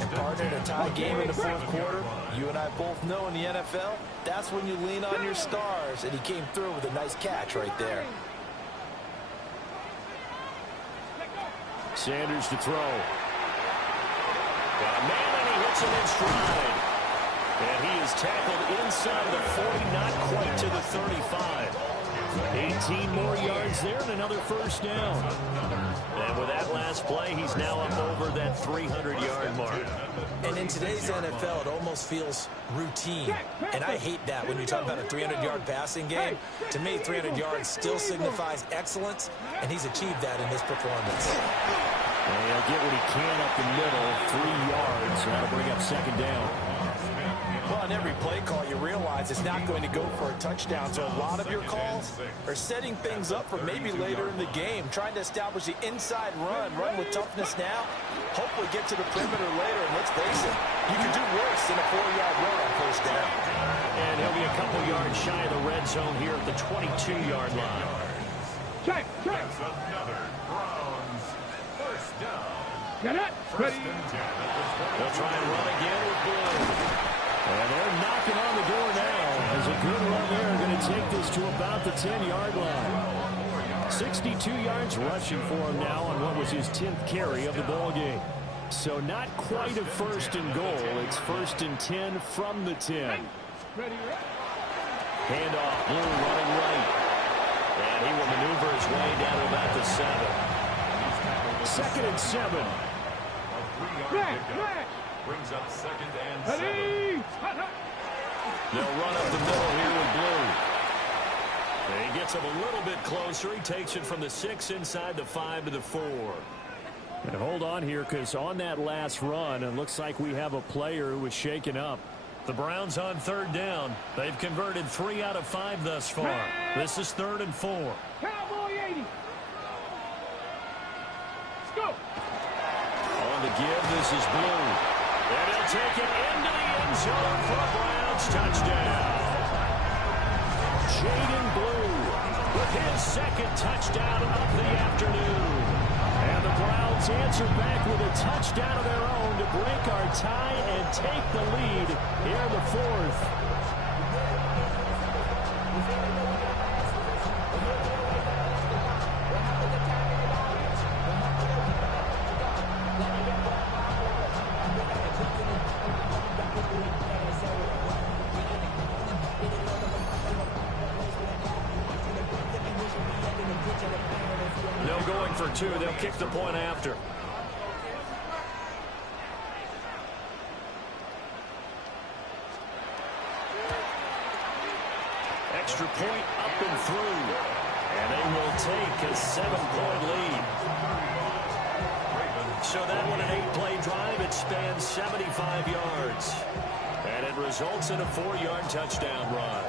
And partner, in a tie game in the fourth quarter, you and I both know in the NFL, that's when you lean on your stars. And he came through with a nice catch right there. Sanders to throw. Got a man, and he hits him in stride. And he is tackled inside the 40, not quite to the 35. 18 more yards there and another first down. And with that last play, he's now up over that 300-yard mark. And in today's NFL, it almost feels routine. And I hate that when you talk about a 300-yard passing game. To me, 300 yards still signifies excellence, and he's achieved that in this performance. And he'll get what he can up the middle, 3 yards, and that'll bring up second down. Well, on every play call, you realize it's not going to go for a touchdown. So a lot of your calls are setting things up for maybe later in the game, trying to establish the inside run with toughness now, hopefully get to the perimeter later. And let's face it, you can do worse than a 4-yard run on first down. And he'll be a couple yards shy of the red zone here at the 22-yard line. Check. Another Browns first down. Get it. Ready. They'll try and run again with Blue. And they're knocking on the door now. As a good run there, going to take this to about the 10-yard line. 62 yards rushing for him now on what was his 10th carry of the ball game. So not quite a first and goal. It's first and 10 from the 10. Handoff, Blue running right. And he will maneuver his way down to about the 7. 2nd and 7. Brings up 2nd and 7. They'll run up the middle here with Blue. And he gets him a little bit closer. He takes it from the 6 inside the 5 to the 4. And hold on here, because on that last run, it looks like we have a player who was shaken up. The Browns on 3rd down. They've converted 3 out of 5 thus far. This is 3rd and 4. Cowboy 80. Let's go. On the give, this is Blue. And he'll take it into the end zone for a Browns touchdown. Jaden Blue With his 2nd touchdown of the afternoon. And the Browns answer back with a touchdown of their own to break our tie and take the lead here in the 4th. No going for 2. They'll kick the point after. Extra point up and through. And they will take a 7-point lead. So that one an 8-play drive. It spans 75 yards. And it results in a 4-yard touchdown run.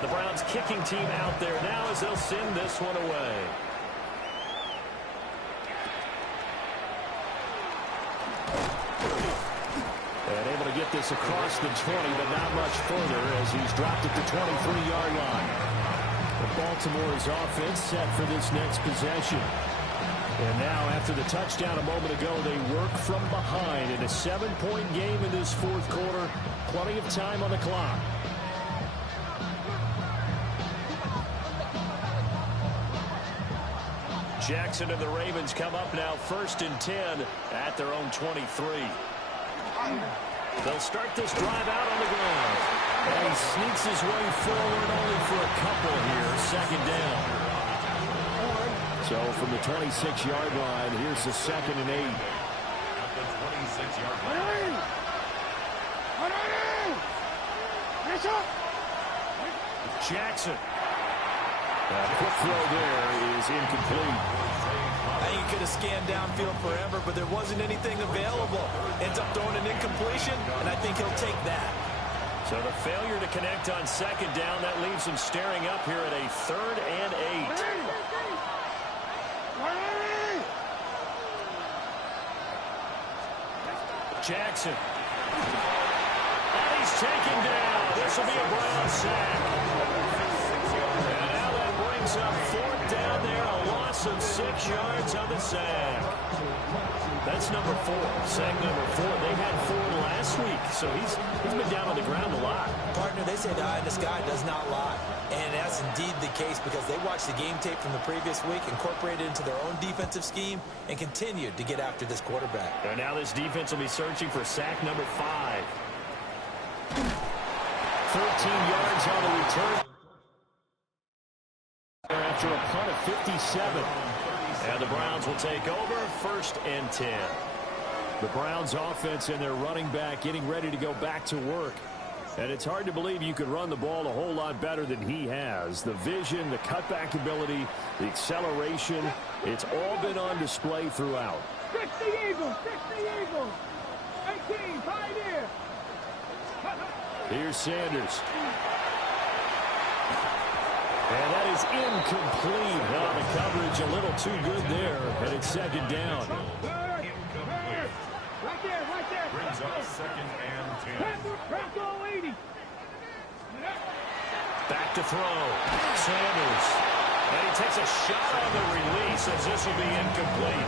The Browns kicking team out there now as they'll send this one away. And able to get this this across the 20, but not much further as he's dropped at the 23-yard line. Baltimore's offense set for this next possession. And now, after the touchdown a moment ago, they work from behind in a 7-point game in this fourth quarter. Plenty of time on the clock. Jackson and the Ravens come up now 1st and 10 at their own 23. They'll start this drive out on the ground. And he sneaks his way forward only for a couple here. 2nd down. So from the 26-yard line, here's the 2nd and 8. At the 26-yard line. Jackson. That quick throw there is incomplete. I think he could have scanned downfield forever, but there wasn't anything available. Ends up throwing an incompletion, and I think he'll take that. So the failure to connect on 2nd down, that leaves him staring up here at a 3rd and 8. Jackson. And he's taken down. This will be a Brown sack. And now that brings up 4th down there, a loss of 6 yards on the sack. That's number 4. Sack number 4. They had 4 last week, so he's been down on the ground a lot. Partner, they say the eye in the sky does not lie. And that's indeed the case because they watched the game tape from the previous week, incorporated it into their own defensive scheme, and continued to get after this quarterback. And now this defense will be searching for sack number 5. 13 yards on the return. After a punt of 57. And the Browns will take over 1st and 10. The Browns offense and their running back getting ready to go back to work. And it's hard to believe you could run the ball a whole lot better than he has. The vision, the cutback ability, the acceleration, it's all been on display throughout. 60 Eagles, 60 Eagles. 18, Pioneer. Here's Sanders. And that is incomplete. Well, the coverage a little too good there, and it's 2nd down. Right there, right there. Brings up 2nd and 10. Bronco 80. Back to throw. Sanders. And he takes a shot on the release as this will be incomplete.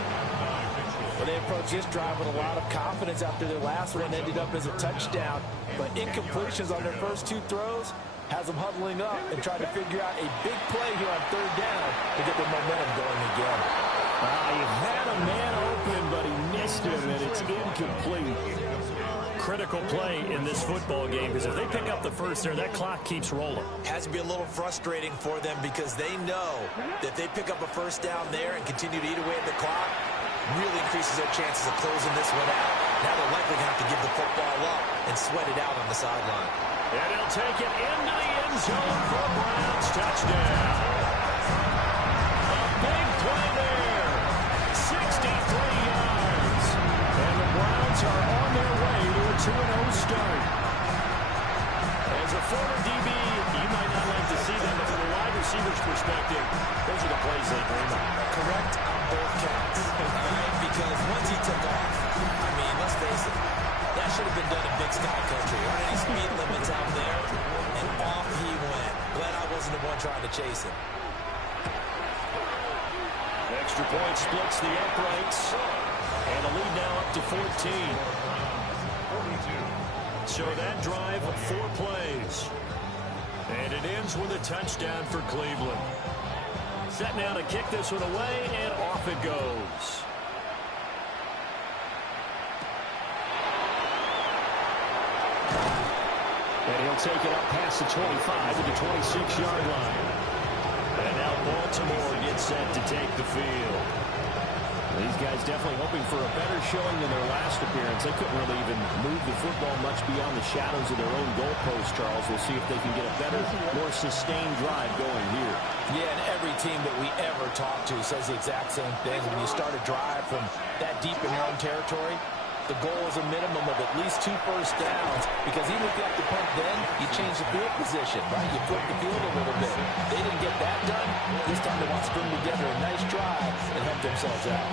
Well, they approached this drive with a lot of confidence after their last one ended up as a touchdown. But incompletions on their first 2 throws has them huddling up and trying to figure out a big play here on 3rd down to get their momentum going again. He had a man open, but he missed him, and it's incomplete. Critical play in this football game because if they pick up the first there, that clock keeps rolling. Has to be a little frustrating for them because they know that if they pick up a 1st down there and continue to eat away at the clock, really increases their chances of closing this one out. Now they're likely going to have to give the football up and sweat it out on the sideline. And he'll take it into the end zone for a Browns touchdown. A big play there. 63 yards. And the Browns are on their way to a 2-0 start. As a former DB, you might not like to see them, but from a wide receiver's perspective, those are the plays they dream of. Correct on both counts. Right? Because once he took off, I mean, let's face it, that should have been done in Big Sky Country. There aren't any speed limits out there, and off he went. Glad I wasn't the one trying to chase him. Extra point splits the uprights, and the lead now up to 14. So that drive, 4 plays. And it ends with a touchdown for Cleveland. Set now to kick this one away, and off it goes. And he'll take it up past the 25 to the 26-yard line. And now Baltimore gets set to take the field. These guys definitely hoping for a better showing than their last appearance. They couldn't really even move the football much beyond the shadows of their own goalpost, Charles. We'll see if they can get a better, more sustained drive going here. Yeah, and every team that we ever talk to says the exact same thing. When you start a drive from that deep in your own territory, The goal is a minimum of at least 2 first downs, because even if you have to punt then, you change the field position, right? You flip the field a little bit. They didn't get that done. This time they want to string together a nice drive and help themselves out.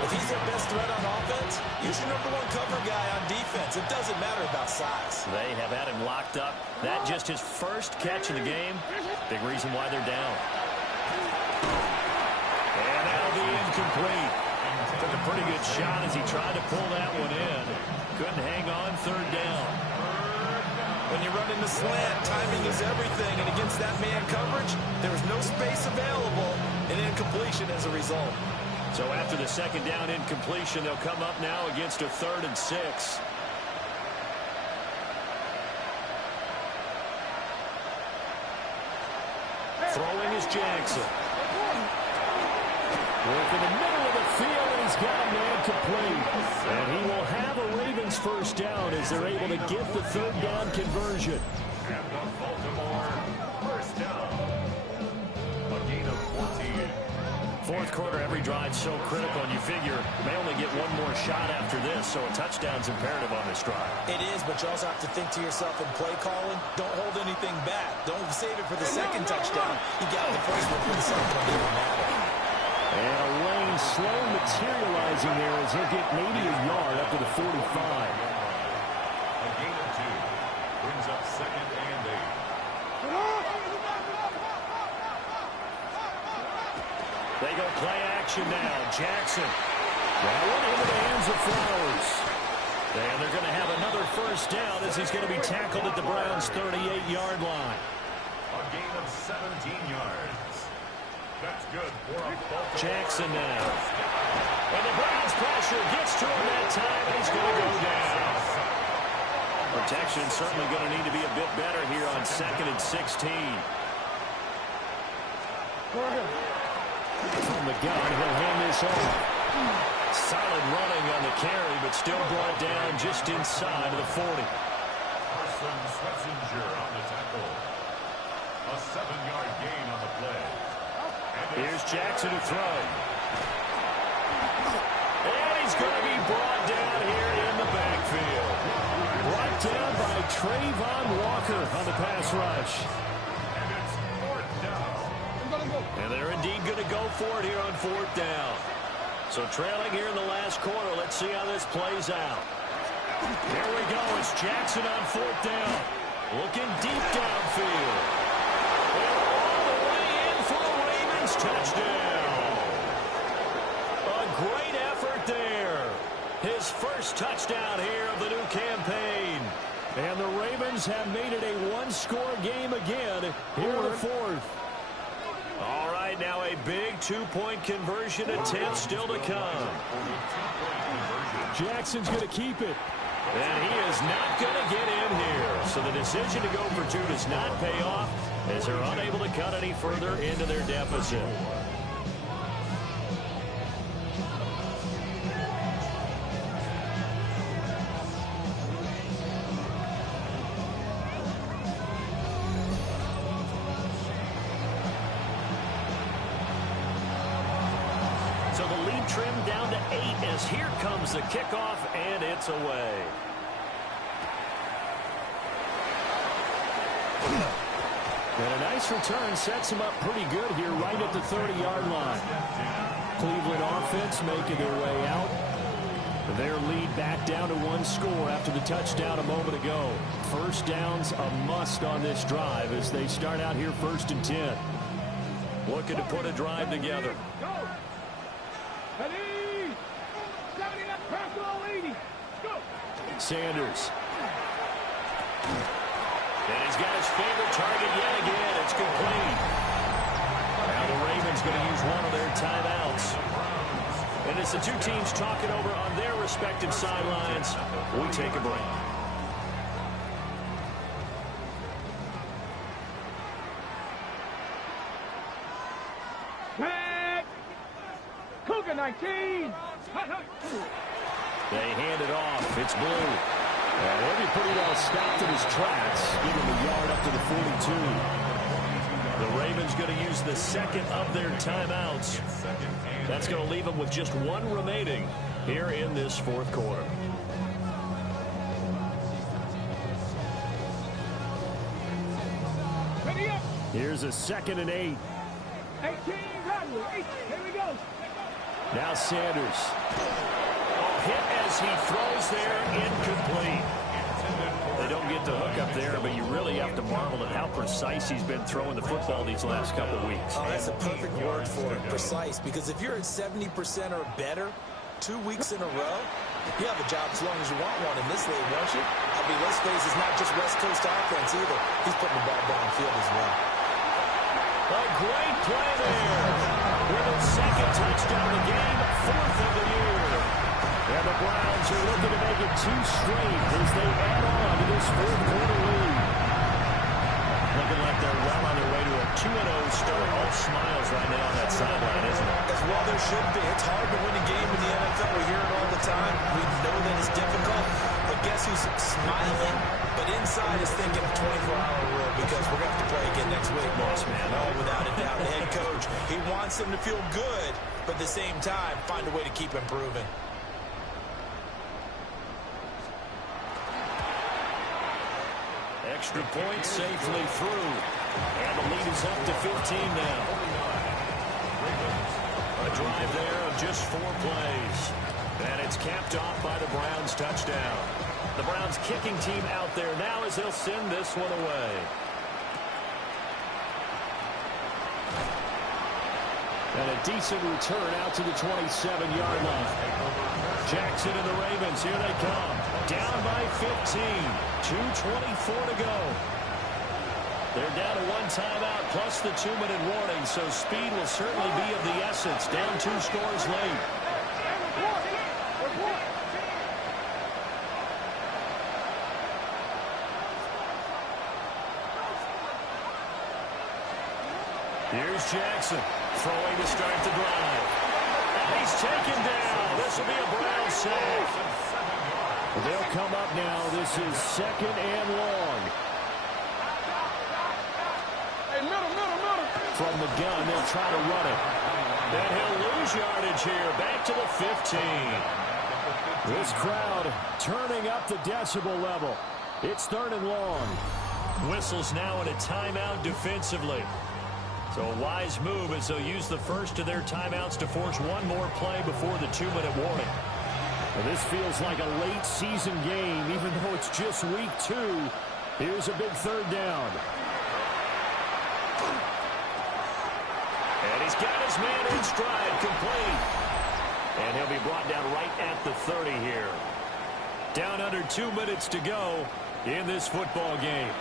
If he's their best threat on offense, use your #1 cover guy on defense. It doesn't matter about size. They have had him locked up. That just his first catch of the game. Big reason why they're down. And that'll be incomplete. Took a pretty good shot as he tried to pull that one in. Couldn't hang on, 3rd down. When you run in the slant, timing is everything. And against that man coverage, there was no space available, and incompletion as a result. So after the 2nd down incompletion, they'll come up now against a 3rd and 6. Throwing is Jackson. Work in the middle of the field, and he's got a man complete. And he will have a Ravens first down as they're able to get the 3rd down conversion. And the Baltimore first down. A gain of 14. 4th quarter, every drive so critical, and you figure may only get one more shot after this, so a touchdown's imperative on this drive. It is, but you also have to think to yourself in play calling, don't hold anything back. Don't save it for the 2nd touchdown. You got the first one for the 2nd one. It matter. And a lane slow materializing there as he'll get maybe a yard up to the 45. A gain of 2. Brings up 2nd and 8. They go play action now. Jackson. That one into the hands of Flowers. And they're going to have another first down as he's going to be tackled at the Browns' 38-yard line. A gain of 17 yards. That's good for a Baltimore. Jackson now. And the Browns pressure gets to him that time, and he's going to go down. Protection certainly going to need to be a bit better here on 2nd and 16. From the gun, he'll hand this off. Solid running on the carry, but still brought down just inside of the 40. Carson Swetzinger on the tackle. A 7-yard gain on the play. Here's Jackson to throw. And he's going to be brought down here in the backfield. Brought down by Trayvon Walker on the pass rush. And it's 4th down. And they're indeed going to go for it here on 4th down. So trailing here in the last quarter. Let's see how this plays out. Here we go. It's Jackson on 4th down. Looking deep downfield. And all the way in for a Ravens touchdown. A great effort there. His first touchdown here of the new campaign. And the Ravens have made it a 1-score game again here in the 4th. All right, now a big 2-point conversion attempt still to come. Jackson's going to keep it. And he is not going to get in here. So the decision to go for 2 does not pay off as they're unable to cut any further into their deficit. So the lead trimmed down to 8 as here comes the kickoff, and it's away. And a nice return sets him up pretty good here right at the 30-yard line. Cleveland offense making their way out. Their lead back down to 1 score after the touchdown a moment ago. First down's a must on this drive as they start out here 1st and 10. Looking to put a drive together. Go! Ready! 70 left, pass to all 80. Go! Sanders. And he's got his favorite target yet again. It's complete. Now the Ravens going to use one of their timeouts. And as the two teams talk it over on their respective sidelines, we take a break. Back! Cougar 19! They hand it off. It's Blue. And he'll be pretty well stopped in his tracks. Give him a yard up to the 42. The The Ravens going to use the second of their timeouts. That's going to leave them with just one remaining here in this fourth quarter. Here's a 2nd and 8. 18, Hadley. Here we go. Now Sanders. Hit as he throws there, incomplete. They don't get the hook up there, but you really have to marvel at how precise he's been throwing the football these last couple of weeks. Oh, that's a perfect word for it, precise, because if you're at 70% or better 2 weeks in a row, you have a job as long as you want one in this league, won't you? I mean, let's face it, it's not just West Coast offense either. He's putting the ball downfield as well. A great play there. With his second touchdown of the game, 4th of the year. And the Browns are looking to make it 2 straight as they add on to this fourth quarter lead. Looking like they're well on their way to a 2-0 start. All smiles right now on that sideline, isn't it? As well there should be. It's hard to win a game in the NFL. We hear it all the time. We know that it's difficult. But guess who's smiling? But inside is thinking 24-hour rule because we're going to have to play again next week, boss, man. Oh, without a doubt. The head coach, he wants them to feel good, but at the same time, find a way to keep improving. Extra point safely through. And the lead is up to 15 now. A drive there of just 4 plays. And it's capped off by the Browns' touchdown. The Browns kicking team out there now as they'll send this one away. And a decent return out to the 27-yard line. Jackson and the Ravens, here they come. Down by 15. 2:24 to go. They're down to 1 timeout plus the 2-minute warning, so speed will certainly be of the essence. Down 2 scores late. Here's Jackson throwing to start the drive. And he's taken down. This will be a Brown sack. They'll come up now. This is 2nd and long. Hey, middle. From the gun, they'll try to run it. And he'll lose yardage here. Back to the 15. This crowd turning up the decibel level. It's 3rd and long. Whistles now in a timeout defensively. So a wise move as they'll use the first of their timeouts to force one more play before the 2-minute warning. Well, this feels like a late season game, even though it's just week 2. Here's a big 3rd down. And he's got his man in stride, complete. And he'll be brought down right at the 30 here. Down under 2 minutes to go in this football game.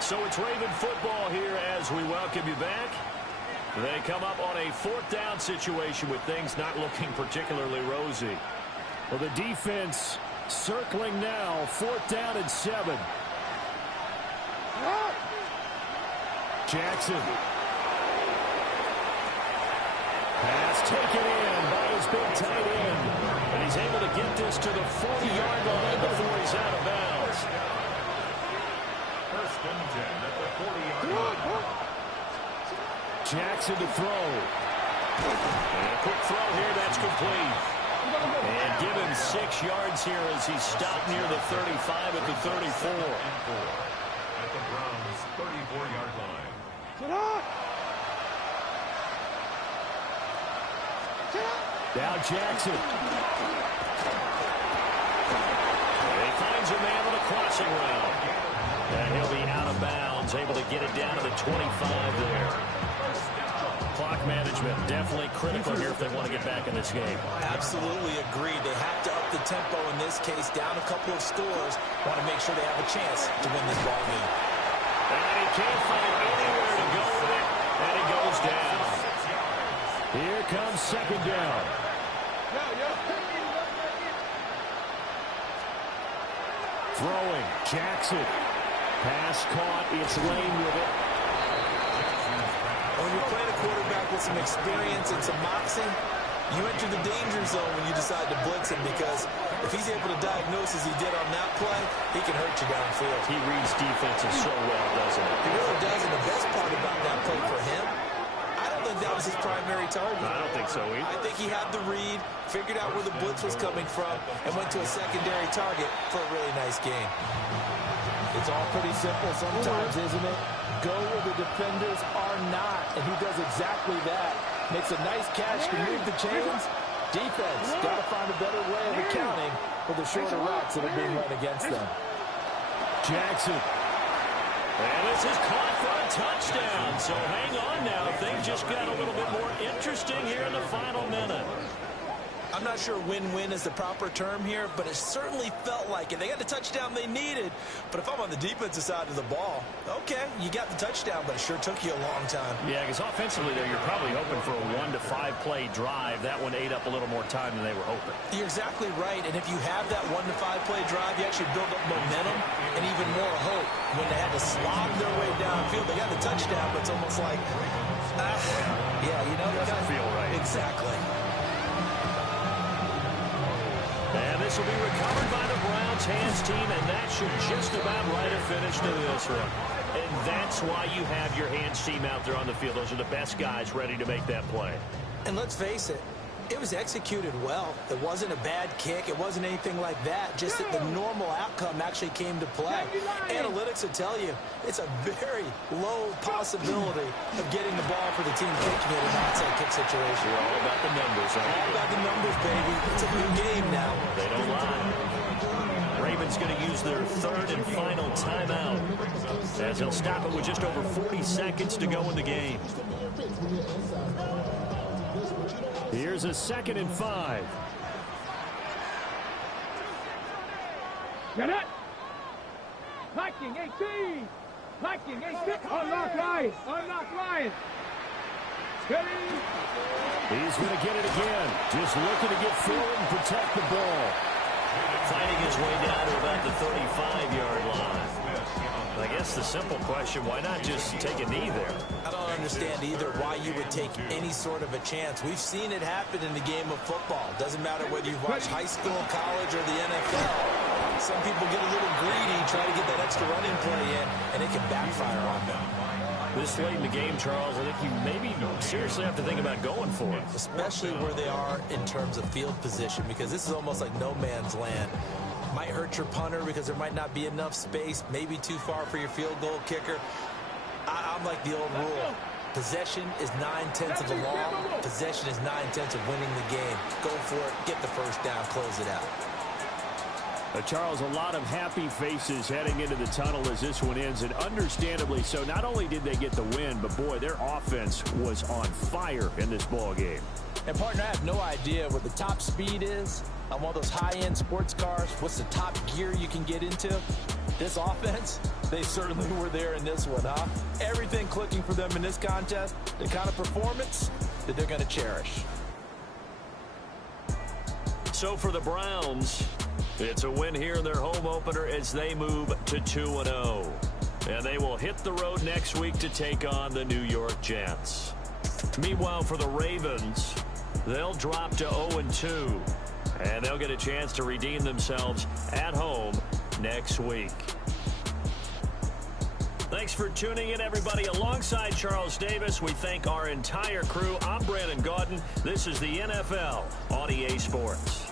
So it's Raven football here as we welcome you back. They come up on a 4th down situation with things not looking particularly rosy. Well, the defense circling now. 4th down and 7. Jackson. Pass taken in by his big tight end. And he's able to get this to the 40-yard line before he's out of bounds. 1st and 10 at the 40-yard line. Jackson to throw. And a quick throw here, that's complete. And give him 6 yards here as he's stopped near the 35 at the 34. At the Browns' 34-yard line. Now Jackson. He finds a man with a crossing route. And he'll be out of bounds, able to get it down to the 25 there. Clock management definitely critical here if they want to get back in this game. Absolutely agreed. They have to up the tempo in this case, down a couple of scores. Want to make sure they have a chance to win this ball game. And he can't find anywhere to go with it, and he goes down. Here comes 2nd down. Throwing. Jackson. Pass caught. It's Lane with it. When you're playing a quarterback with some experience and some moxie, You enter the danger zone when you decide to blitz him, because if he's able to diagnose as he did on that play, he can hurt you downfield. He reads defenses so well, doesn't he? He really does, and the best part about that play for him, I don't think that was his primary target. I don't think so either. I think he had the read, figured out where the blitz was coming from, and went to a secondary target for a really nice gain. It's all pretty simple sometimes, isn't it? Go where the defenders are not, and he does exactly that. Makes a nice catch to move the chains. Defense got to find a better way of accounting for the shorter routes that are being run against them. Jackson. And this is caught for a touchdown. So hang on now. Things just got a little bit more interesting here in the final minute. I'm not sure win-win is the proper term here, but it certainly felt like it. They got the touchdown they needed, but if I'm on the defensive side of the ball, okay, you got the touchdown, but it sure took you a long time. Yeah, because offensively there, you're probably hoping for a 1 to 5 play drive. That one ate up a little more time than they were hoping. You're exactly right, and if you have that 1 to 5 play drive, you actually build up momentum and even more hope. When they had to slob their way downfield, they got the touchdown, but it's almost like, yeah, you know, it doesn't feel right. Exactly. And this will be recovered by the Browns hands team, and that should just about write a finish to this one. And that's why you have your hands team out there on the field. Those are the best guys ready to make that play. And let's face it, it was executed well. It wasn't a bad kick. It wasn't anything like that. Just that the normal outcome actually came to play. Analytics will tell you it's a very low possibility of getting the ball for the team kicking it in an outside kick situation. We're all about the numbers. All about the numbers, baby. It's a new game now. They don't lie. Ravens going to use their third and final timeout, as he'll stop it with just over 40 seconds to go in the game. Here's a 2nd and 5. Get it! Viking 18! Viking 18! Unlock line! Unlock line! Steady! He's going to get it again. Just looking to get forward and protect the ball. Fighting his way down to about the 35-yard line. I guess the simple question, why not just take a knee there? I don't understand either why you would take any sort of a chance. We've seen it happen in the game of football. Doesn't matter whether you've watched high school, college, or the NFL. Some people get a little greedy, try to get that extra running play in, and it can backfire on them. This late in the game, Charles, I think you maybe seriously have to think about going for it. Especially where they are in terms of field position, because this is almost like no man's land. Might hurt your punter because there might not be enough space, maybe too far for your field goal kicker. I'm like the old rule. Possession is 9/10 of the law. Possession is 9/10 of winning the game. Go for it, get the first down, close it out. Charles, a lot of happy faces heading into the tunnel as this one ends, and understandably so. Not only did they get the win, but boy, their offense was on fire in this ball game. And partner, I have no idea what the top speed is on one of those high-end sports cars. What's the top gear you can get into? This offense, they certainly were there in this one, huh? Everything clicking for them in this contest, the kind of performance that they're going to cherish. So for the Browns, it's a win here in their home opener as they move to 2-0. And they will hit the road next week to take on the New York Jets. Meanwhile, for the Ravens, they'll drop to 0-2. And they'll get a chance to redeem themselves at home next week. Thanks for tuning in, everybody. Alongside Charles Davis, we thank our entire crew. I'm Brandon Gaudin. This is the NFL on EA Sports.